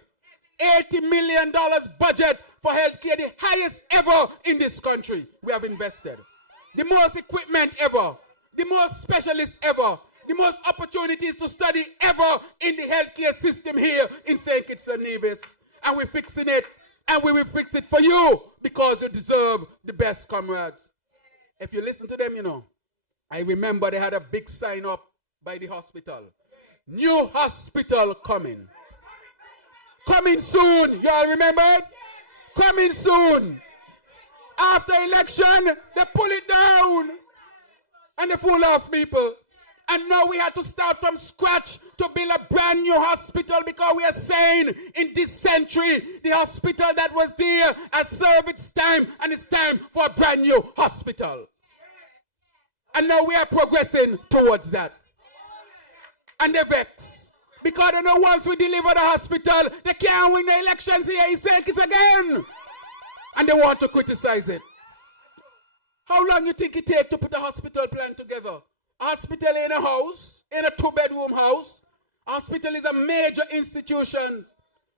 $80 million budget for healthcare, the highest ever in this country. We have invested. The most equipment ever, the most specialists ever, the most opportunities to study ever in the healthcare system here in St. Kitts-Nevis. And we're fixing it, and we will fix it for you because you deserve the best, comrades. If you listen to them, you know, I remember they had a big sign up by the hospital. New hospital coming. Coming soon. You all remember? Coming soon. After election, they pull it down. And they fool off people. And now we had to start from scratch to build a brand new hospital because we are saying in this century, the hospital that was there has served its time and it's time for a brand new hospital. And now we are progressing towards that. And they vex. Because they know once we deliver the hospital, they can't win the elections here in St. Kitts again. And they want to criticize it. How long you think it takes to put a hospital plan together? A hospital in a house, in a 2-bedroom house. Hospital is a major institution.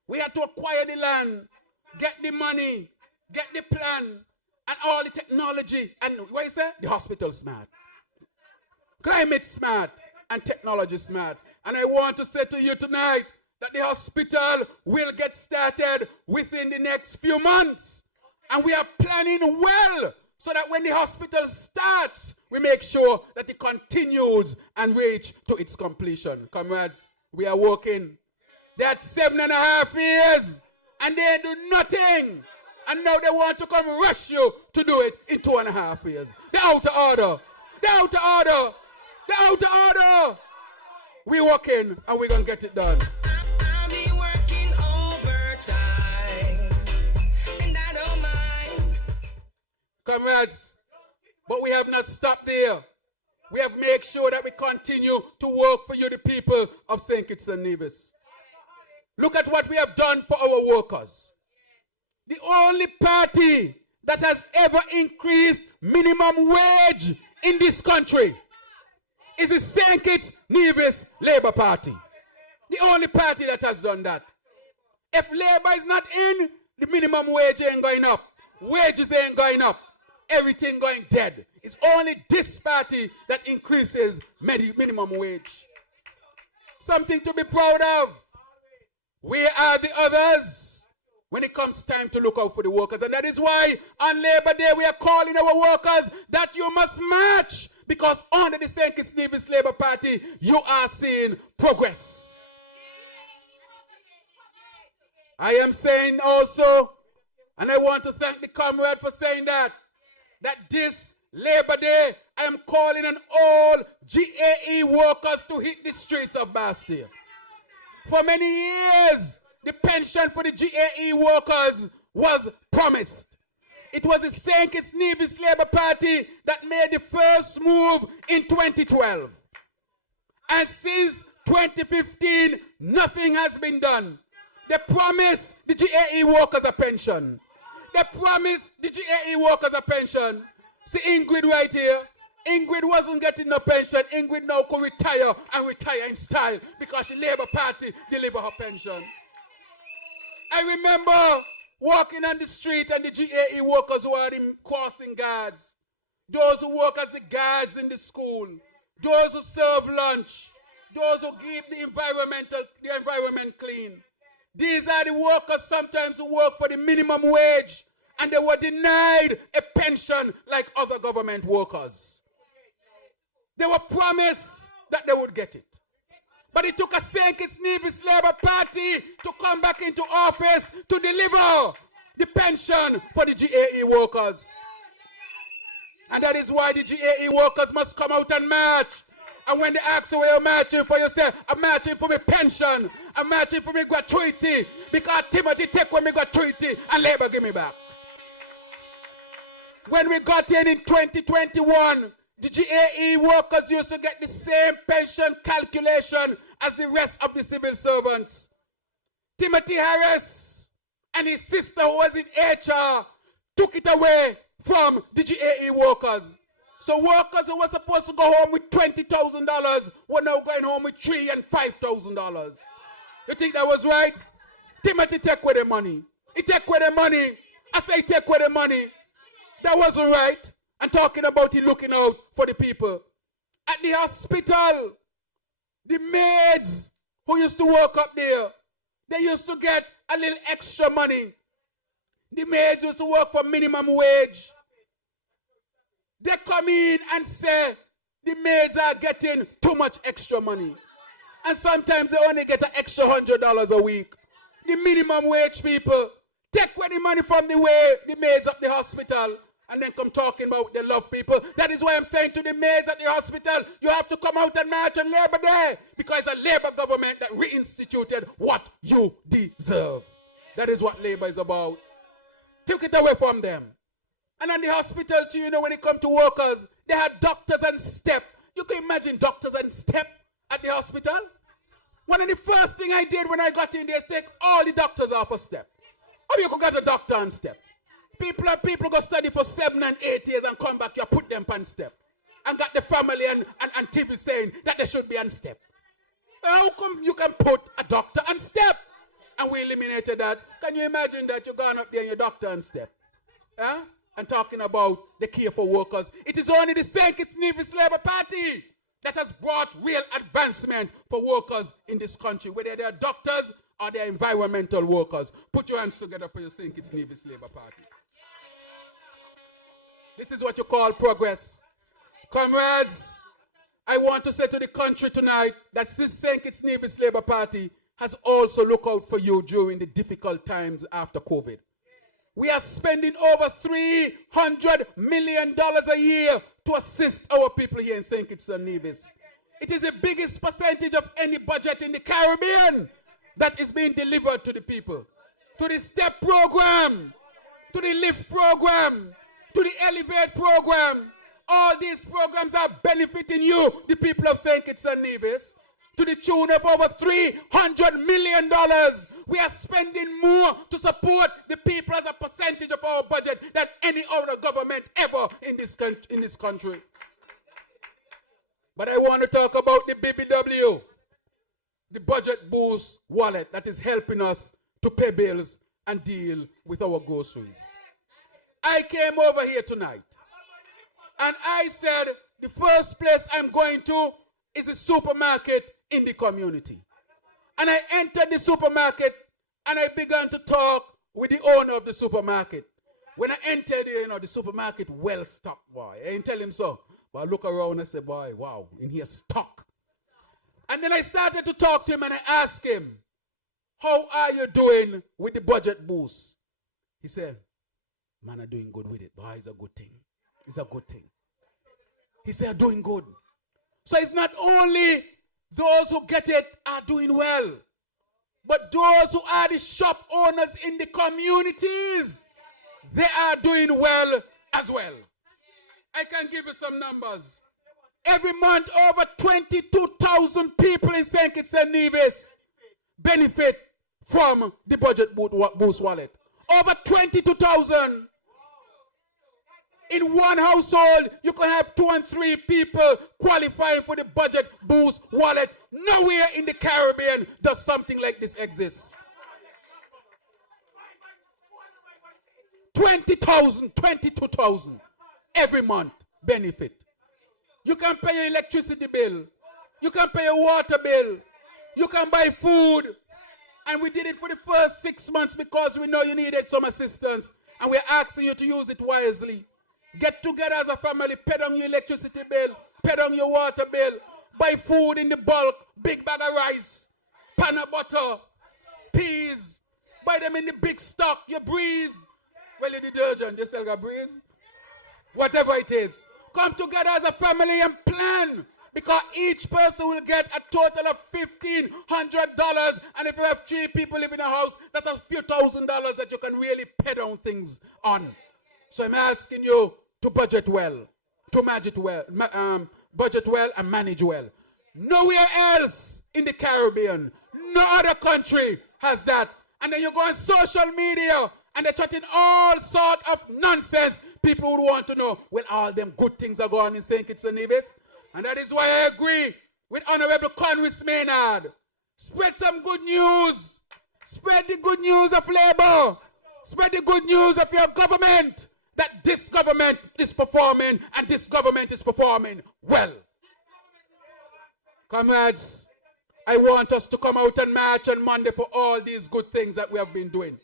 We had to acquire the land, get the money, get the plan, and all the technology. And what you say? The hospital smart. Climate smart and technology smart. And I want to say to you tonight that the hospital will get started within the next few months. And we are planning well so that when the hospital starts, we make sure that it continues and reach to its completion. Comrades, we are working. They had 7.5 years and they do nothing. And now they want to come rush you to do it in 2.5 years. The outer order. The outer order. The outer order. We're working and we're going to get it done. I'll be working overtime, and I don't mind. Comrades, but we have not stopped there. We have made sure that we continue to work for you, the people of St. Kitts-Nevis. Look at what we have done for our workers. The only party that has ever increased minimum wage in this country is the St. Kitts-Nevis Labour Party. The only party that has done that. If Labour is not in, the minimum wage ain't going up. Wages ain't going up. Everything going dead. It's only this party that increases minimum wage. Something to be proud of. Where are the others when it comes time to look out for the workers? And that is why on Labor Day we are calling our workers that you must march. Because under the St. Kitts-Nevis Labour Party, you are seeing progress. I am saying also, and I want to thank the comrade for saying that this Labor Day, I am calling on all GAE workers to hit the streets of Bastille. For many years, the pension for the GAE workers was promised. It was the St. Kitts-Nevis Labour Party that made the first move in 2012. And since 2015, nothing has been done. They promised the GAE workers a pension. They promised the GAE workers a pension. See Ingrid right here. Ingrid wasn't getting no pension. Ingrid now could retire and retire in style because the Labour Party delivered her pension. I remember walking on the street and the GAE workers who are the crossing guards, those who work as the guards in the school, those who serve lunch, those who keep the environment clean. These are the workers sometimes who work for the minimum wage and they were denied a pension like other government workers. They were promised that they would get it. But it took a St. Kitts-Nevis Labour Party to come back into office to deliver the pension for the GAE workers. And that is why the GAE workers must come out and march. And when they ask you what you're marching for, you say, I'm marching for my pension. I'm marching for my gratuity. Because Timothy take away my gratuity and Labour give me back. When we got in 2021, the GAE workers used to get the same pension calculation as the rest of the civil servants. Timothy Harris and his sister who was in HR took it away from the GAE workers. So workers who were supposed to go home with $20,000 were now going home with $3,000 and $5,000. You think that was right? Timothy take away the money. He take away the money. I say take away the money. That wasn't right. I'm talking about he looking out for the people. At the hospital, the maids who used to work up there, they used to get a little extra money. The maids used to work for minimum wage. They come in and say the maids are getting too much extra money. And sometimes they only get an extra $100 a week. The minimum wage people take away the money from the maids at the hospital and then come talking about they love people. That is why I'm saying to the maids at the hospital, you have to come out and march on Labor Day because it's a Labor government that reinstituted what you deserve. That is what Labor is about. Took it away from them. And on the hospital too, you know, when it comes to workers, they had doctors and step. You can imagine doctors and step at the hospital. One of the first thing I did when I got in there is take all the doctors off a step. How you could get a doctor on step? People go study for 7 and 8 years and come back, you put them on step. And got the family and TV saying that they should be on step. How come you can put a doctor on step? And we eliminated that. Can you imagine that you're going up there and your doctor on step? Huh? And talking about the care for workers. It is only the St. Kitts-Nevis Labour Party that has brought real advancement for workers in this country, whether they are doctors or they are environmental workers. Put your hands together for your St. Kitts-Nevis Labour Party. This is what you call progress. Comrades, I want to say to the country tonight that this St. Kitts-Nevis Labour Party has also looked out for you during the difficult times after COVID. We are spending over $300 million a year to assist our people here in St. Kitts and Nevis. It is the biggest percentage of any budget in the Caribbean that is being delivered to the people. To the STEP program, to the LIFT program, to the Elevate program. All these programs are benefiting you, the people of St. Kitts and Nevis, to the tune of over $300 million. We are spending more to support the people as a percentage of our budget than any other government ever in this country. But I want to talk about the BBW, the budget boost wallet that is helping us to pay bills and deal with our groceries. I came over here tonight and I said the first place I'm going to is the supermarket in the community. And I entered the supermarket and I began to talk with the owner of the supermarket. When I entered here, you know, the supermarket well stocked, boy. I didn't tell him so. But I look around and I say, boy, wow, in here stock. And then I started to talk to him and I asked him, how are you doing with the budget boost? He said, man, I'm doing good with it. Boy, it's a good thing. It's a good thing. He said, I'm doing good. So it's not only those who get it are doing well, but those who are the shop owners in the communities, they are doing well as well. I can give you some numbers. Every month, over 22,000 people in St. Kitts and Nevis benefit from the budget boost wallet. Over 22,000. In one household, you can have 2 and 3 people qualifying for the budget boost wallet. Nowhere in the Caribbean does something like this exist. 20,000, 22,000 every month benefit. You can pay your electricity bill. You can pay your water bill. You can buy food. And we did it for the first 6 months because we know you needed some assistance. And we're asking you to use it wisely. Get together as a family, pay down your electricity bill, pay down your water bill, buy food in the bulk, big bag of rice, pan of butter, peas, buy them in the big stock, your breeze, well, your detergent, you still got breeze, whatever it is. Come together as a family and plan, because each person will get a total of $1,500, and if you have 3 people living in a house, that's a few $1,000s that you can really pay down things on. So I'm asking you to budget well, budget well and manage well. Nowhere else in the Caribbean, no other country has that. And then you go on social media and they're chatting all sort of nonsense. people would want to know, well, all them good things are going on in St. Kitts-Nevis. And that is why I agree with Honorable Conwis Maynard. Spread some good news. Spread the good news of Labour. Spread the good news of your government. That this government is performing and this government is performing well. Comrades, I want us to come out and march on Monday for all these good things that we have been doing.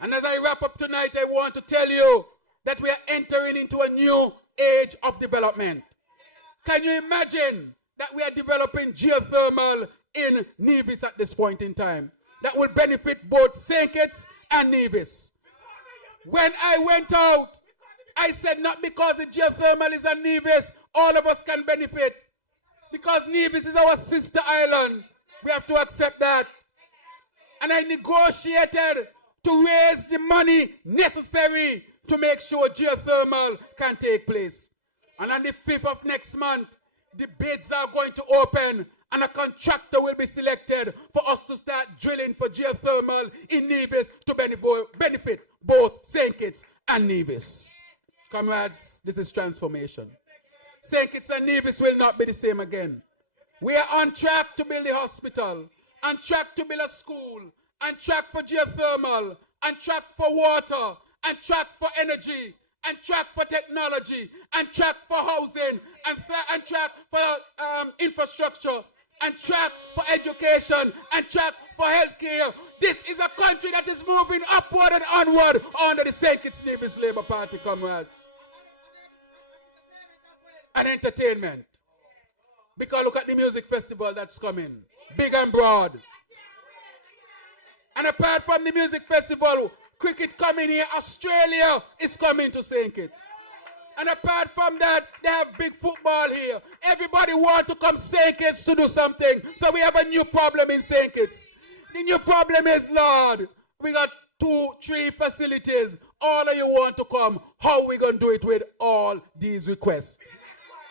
And as I wrap up tonight, I want to tell you that we are entering into a new age of development. Can you imagine that we are developing geothermal in Nevis at this point in time? That will benefit both St. Kitts and Nevis. When I went out, I said not because the geothermal is in Nevis, all of us can benefit. Because Nevis is our sister island. We have to accept that. And I negotiated to raise the money necessary to make sure geothermal can take place. And on the 5th of next month, the bids are going to open and a contractor will be selected for us to start drilling for geothermal in Nevis to benefit both St. Kitts and Nevis. Comrades, this is transformation. St. Kitts and Nevis will not be the same again. We are on track to build a hospital, on track to build a school, on track for geothermal, on track for water, on track for energy, and track for technology, and track for housing, and track for infrastructure, and track for education, and track for healthcare. This is a country that is moving upward and onward under the St. Kitts-Nevis Labour Party, comrades. And entertainment. Because look at the music festival that's coming. Big and broad. And apart from the music festival, cricket coming here, Australia is coming to St. Kitts. And apart from that, they have big football here. Everybody wants to come St. Kitts to do something. So we have a new problem in St. Kitts. The new problem is, Lord, we got 2, 3 facilities. All of you want to come. How are we going to do it with all these requests?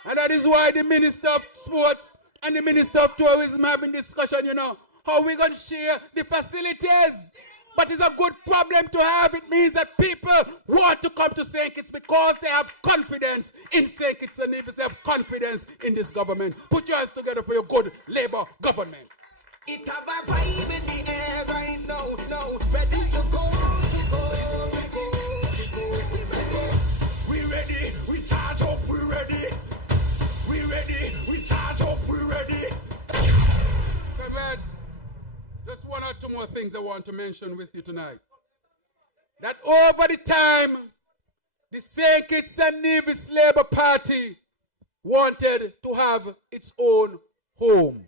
And that is why the Minister of Sports and the Minister of Tourism having discussion, you know, how we going to share the facilities. But it's a good problem to have. It means that people want to come to St. Kitts because they have confidence in St. Kitts and Nevis. They have confidence in this government. Put your hands together for your good Labour government. It have a vibe in the air right now, ready to go. We ready, we charge up, we ready. We ready, we charge up, we ready. Comrades, just 1 or 2 more things I want to mention with you tonight. That over the time, the St. Kitts and Nevis Labour Party wanted to have its own home.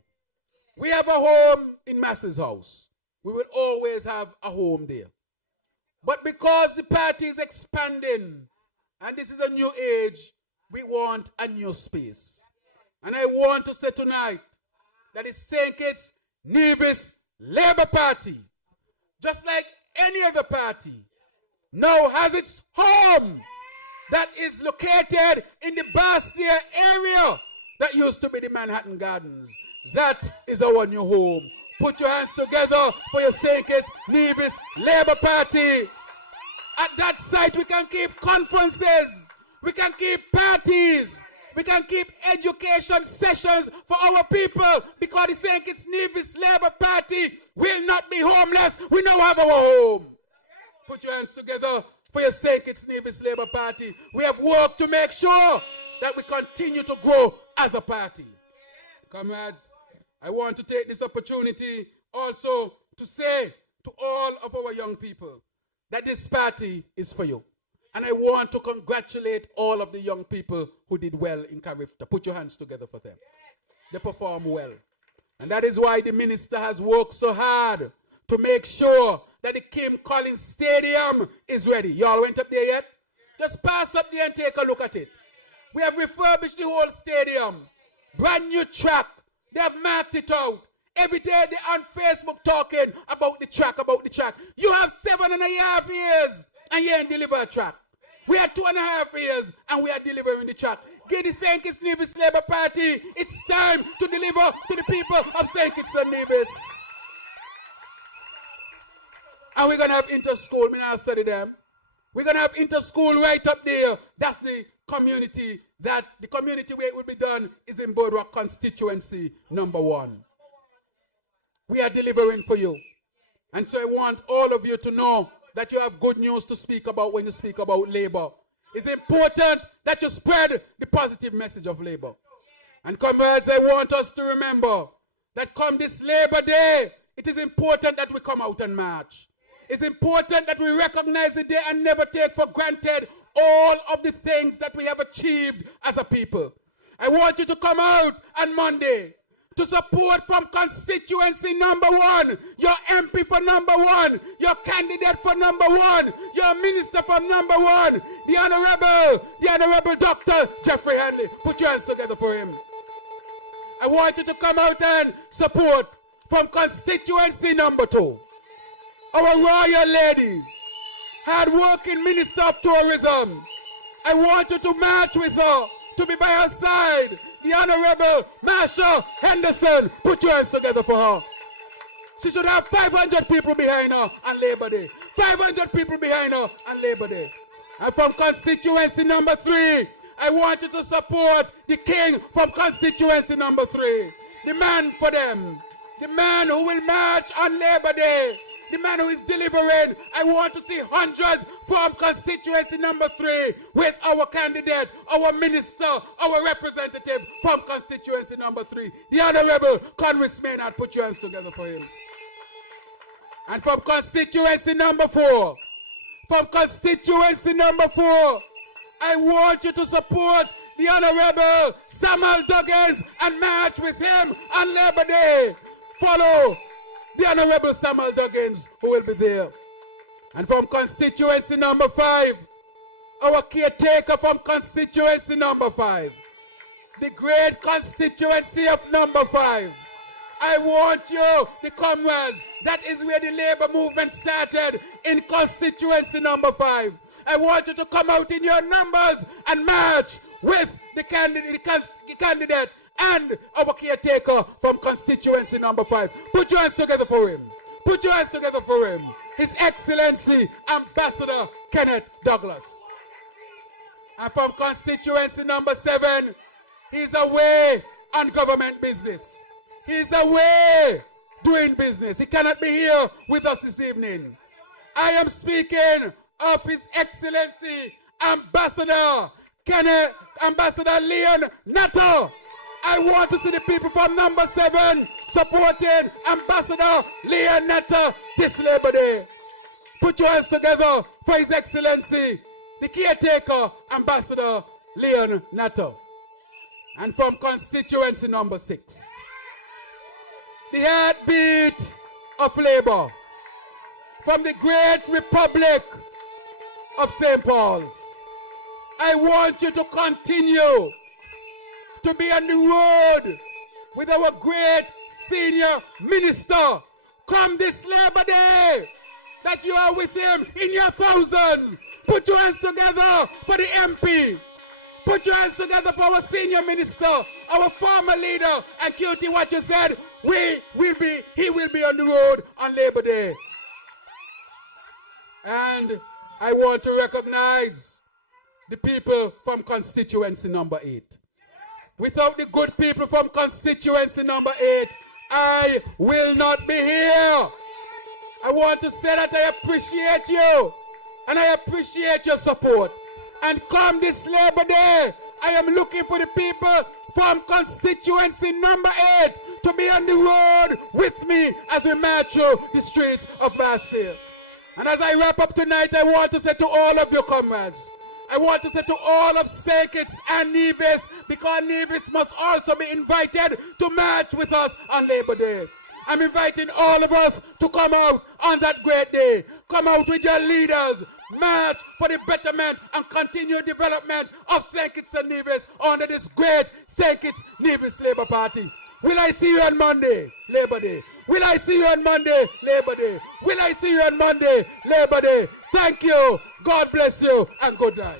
We have a home in Mass's house. We will always have a home there. But because the party is expanding, and this is a new age, we want a new space. And I want to say tonight that the St. Kitts Nevis Labour Party, just like any other party, now has its home that is located in the Bastille area that used to be the Manhattan Gardens. That is our new home. Put your hands together for your St. Kitts Nevis Labour Party. At that site we can keep conferences, we can keep parties, we can keep education sessions for our people, because the St. Kitts Nevis Labour Party will not be homeless. We now have our home. Put your hands together for your St. Kitts Nevis Labour Party. We have worked to make sure that we continue to grow as a party. Comrades, I want to take this opportunity also to say to all of our young people that this party is for you. And I want to congratulate all of the young people who did well in Carifta. Put your hands together for them. They performed well. And that is why the minister has worked so hard to make sure that the Kim Collins Stadium is ready. Y'all went up there yet? Just pass up there and take a look at it. We have refurbished the whole stadium. Brand new track. They have marked it out. Every day they're on Facebook talking about the track, You have 7.5 years and you ain't deliver a track. We had 2.5 years and we are delivering the track. Give the St. Kitts Nevis Labour Party, it's time to deliver to the people of St. Kitts and Nevis. And we're going to have inter-school. Me not study them. We're going to have inter-school right up there. That's the community where it will be done is in Boardwalk constituency number 1. We are delivering for you. And so I want all of you to know that you have good news to speak about when you speak about labor. It's important that you spread the positive message of labor. And comrades, I want us to remember that come this Labor Day, it is important that we come out and march. It's important that we recognize the day and never take for granted all of the things that we have achieved as a people. I want you to come out on Monday to support from constituency number 1, your MP for number 1, your candidate for number 1, your minister for number 1, the Honorable Dr. Jeffrey Hanley. Put your hands together for him. I want you to come out and support from constituency number 2, our royal lady, hard-working Minister of Tourism. I want you to march with her, to be by her side, the Honorable Marsha Henderson. Put your hands together for her. She should have 500 people behind her on Labor Day. 500 people behind her on Labor Day. And from constituency number 3, I want you to support the king from constituency number 3. The man for them. The man who will march on Labor Day. The man who is delivering. I want to see hundreds from constituency number 3 with our candidate, our minister, our representative from constituency number 3. The Honorable Conway Maynard. Put your hands together for him. And from constituency number 4, I want you to support the Honorable Samuel Duggins and march with him on Labor Day. Follow the Honorable Samuel Duggins, who will be there. And from constituency number 5, our caretaker from constituency number 5, the great constituency of number 5. I want you, the comrades, that is where the labor movement started, in constituency number 5. I want you to come out in your numbers and march with the candidate and our caretaker from constituency number 5. Put your hands together for him. Put your hands together for him. His Excellency Ambassador Kenneth Douglas. And from constituency number 7, he's away on government business. He's away doing business. He cannot be here with us this evening. I am speaking of His Excellency Ambassador Leon Nato. I want to see the people from number 7 supporting Ambassador Leon Nato this Labor Day. Put your hands together for His Excellency, the caretaker, Ambassador Leon Nato. And from constituency number 6, the heartbeat of labor, from the great Republic of St. Paul's. I want you to continue to be on the road with our great senior minister. Come this Labor Day, that you are with him in your thousands. Put your hands together for the MP. Put your hands together for our senior minister, our former leader, and Cutie, what you said, he will be on the road on Labor Day. And I want to recognize the people from constituency number 8. Without the good people from constituency number 8, I will not be here. I want to say that I appreciate you, and I appreciate your support. And come this Labor Day, I am looking for the people from constituency number 8 to be on the road with me as we march through the streets of Bastille. And as I wrap up tonight, I want to say to all of your comrades, I want to say to all of St. Kitts and Nevis, because Nevis must also be invited to march with us on Labor Day. I'm inviting all of us to come out on that great day. Come out with your leaders. March for the betterment and continued development of St. Kitts and Nevis under this great St. Kitts Nevis Labour Party. Will I see you on Monday, Labor Day? Will I see you on Monday, Labor Day? Will I see you on Monday, Labor Day? Thank you. God bless you and good night.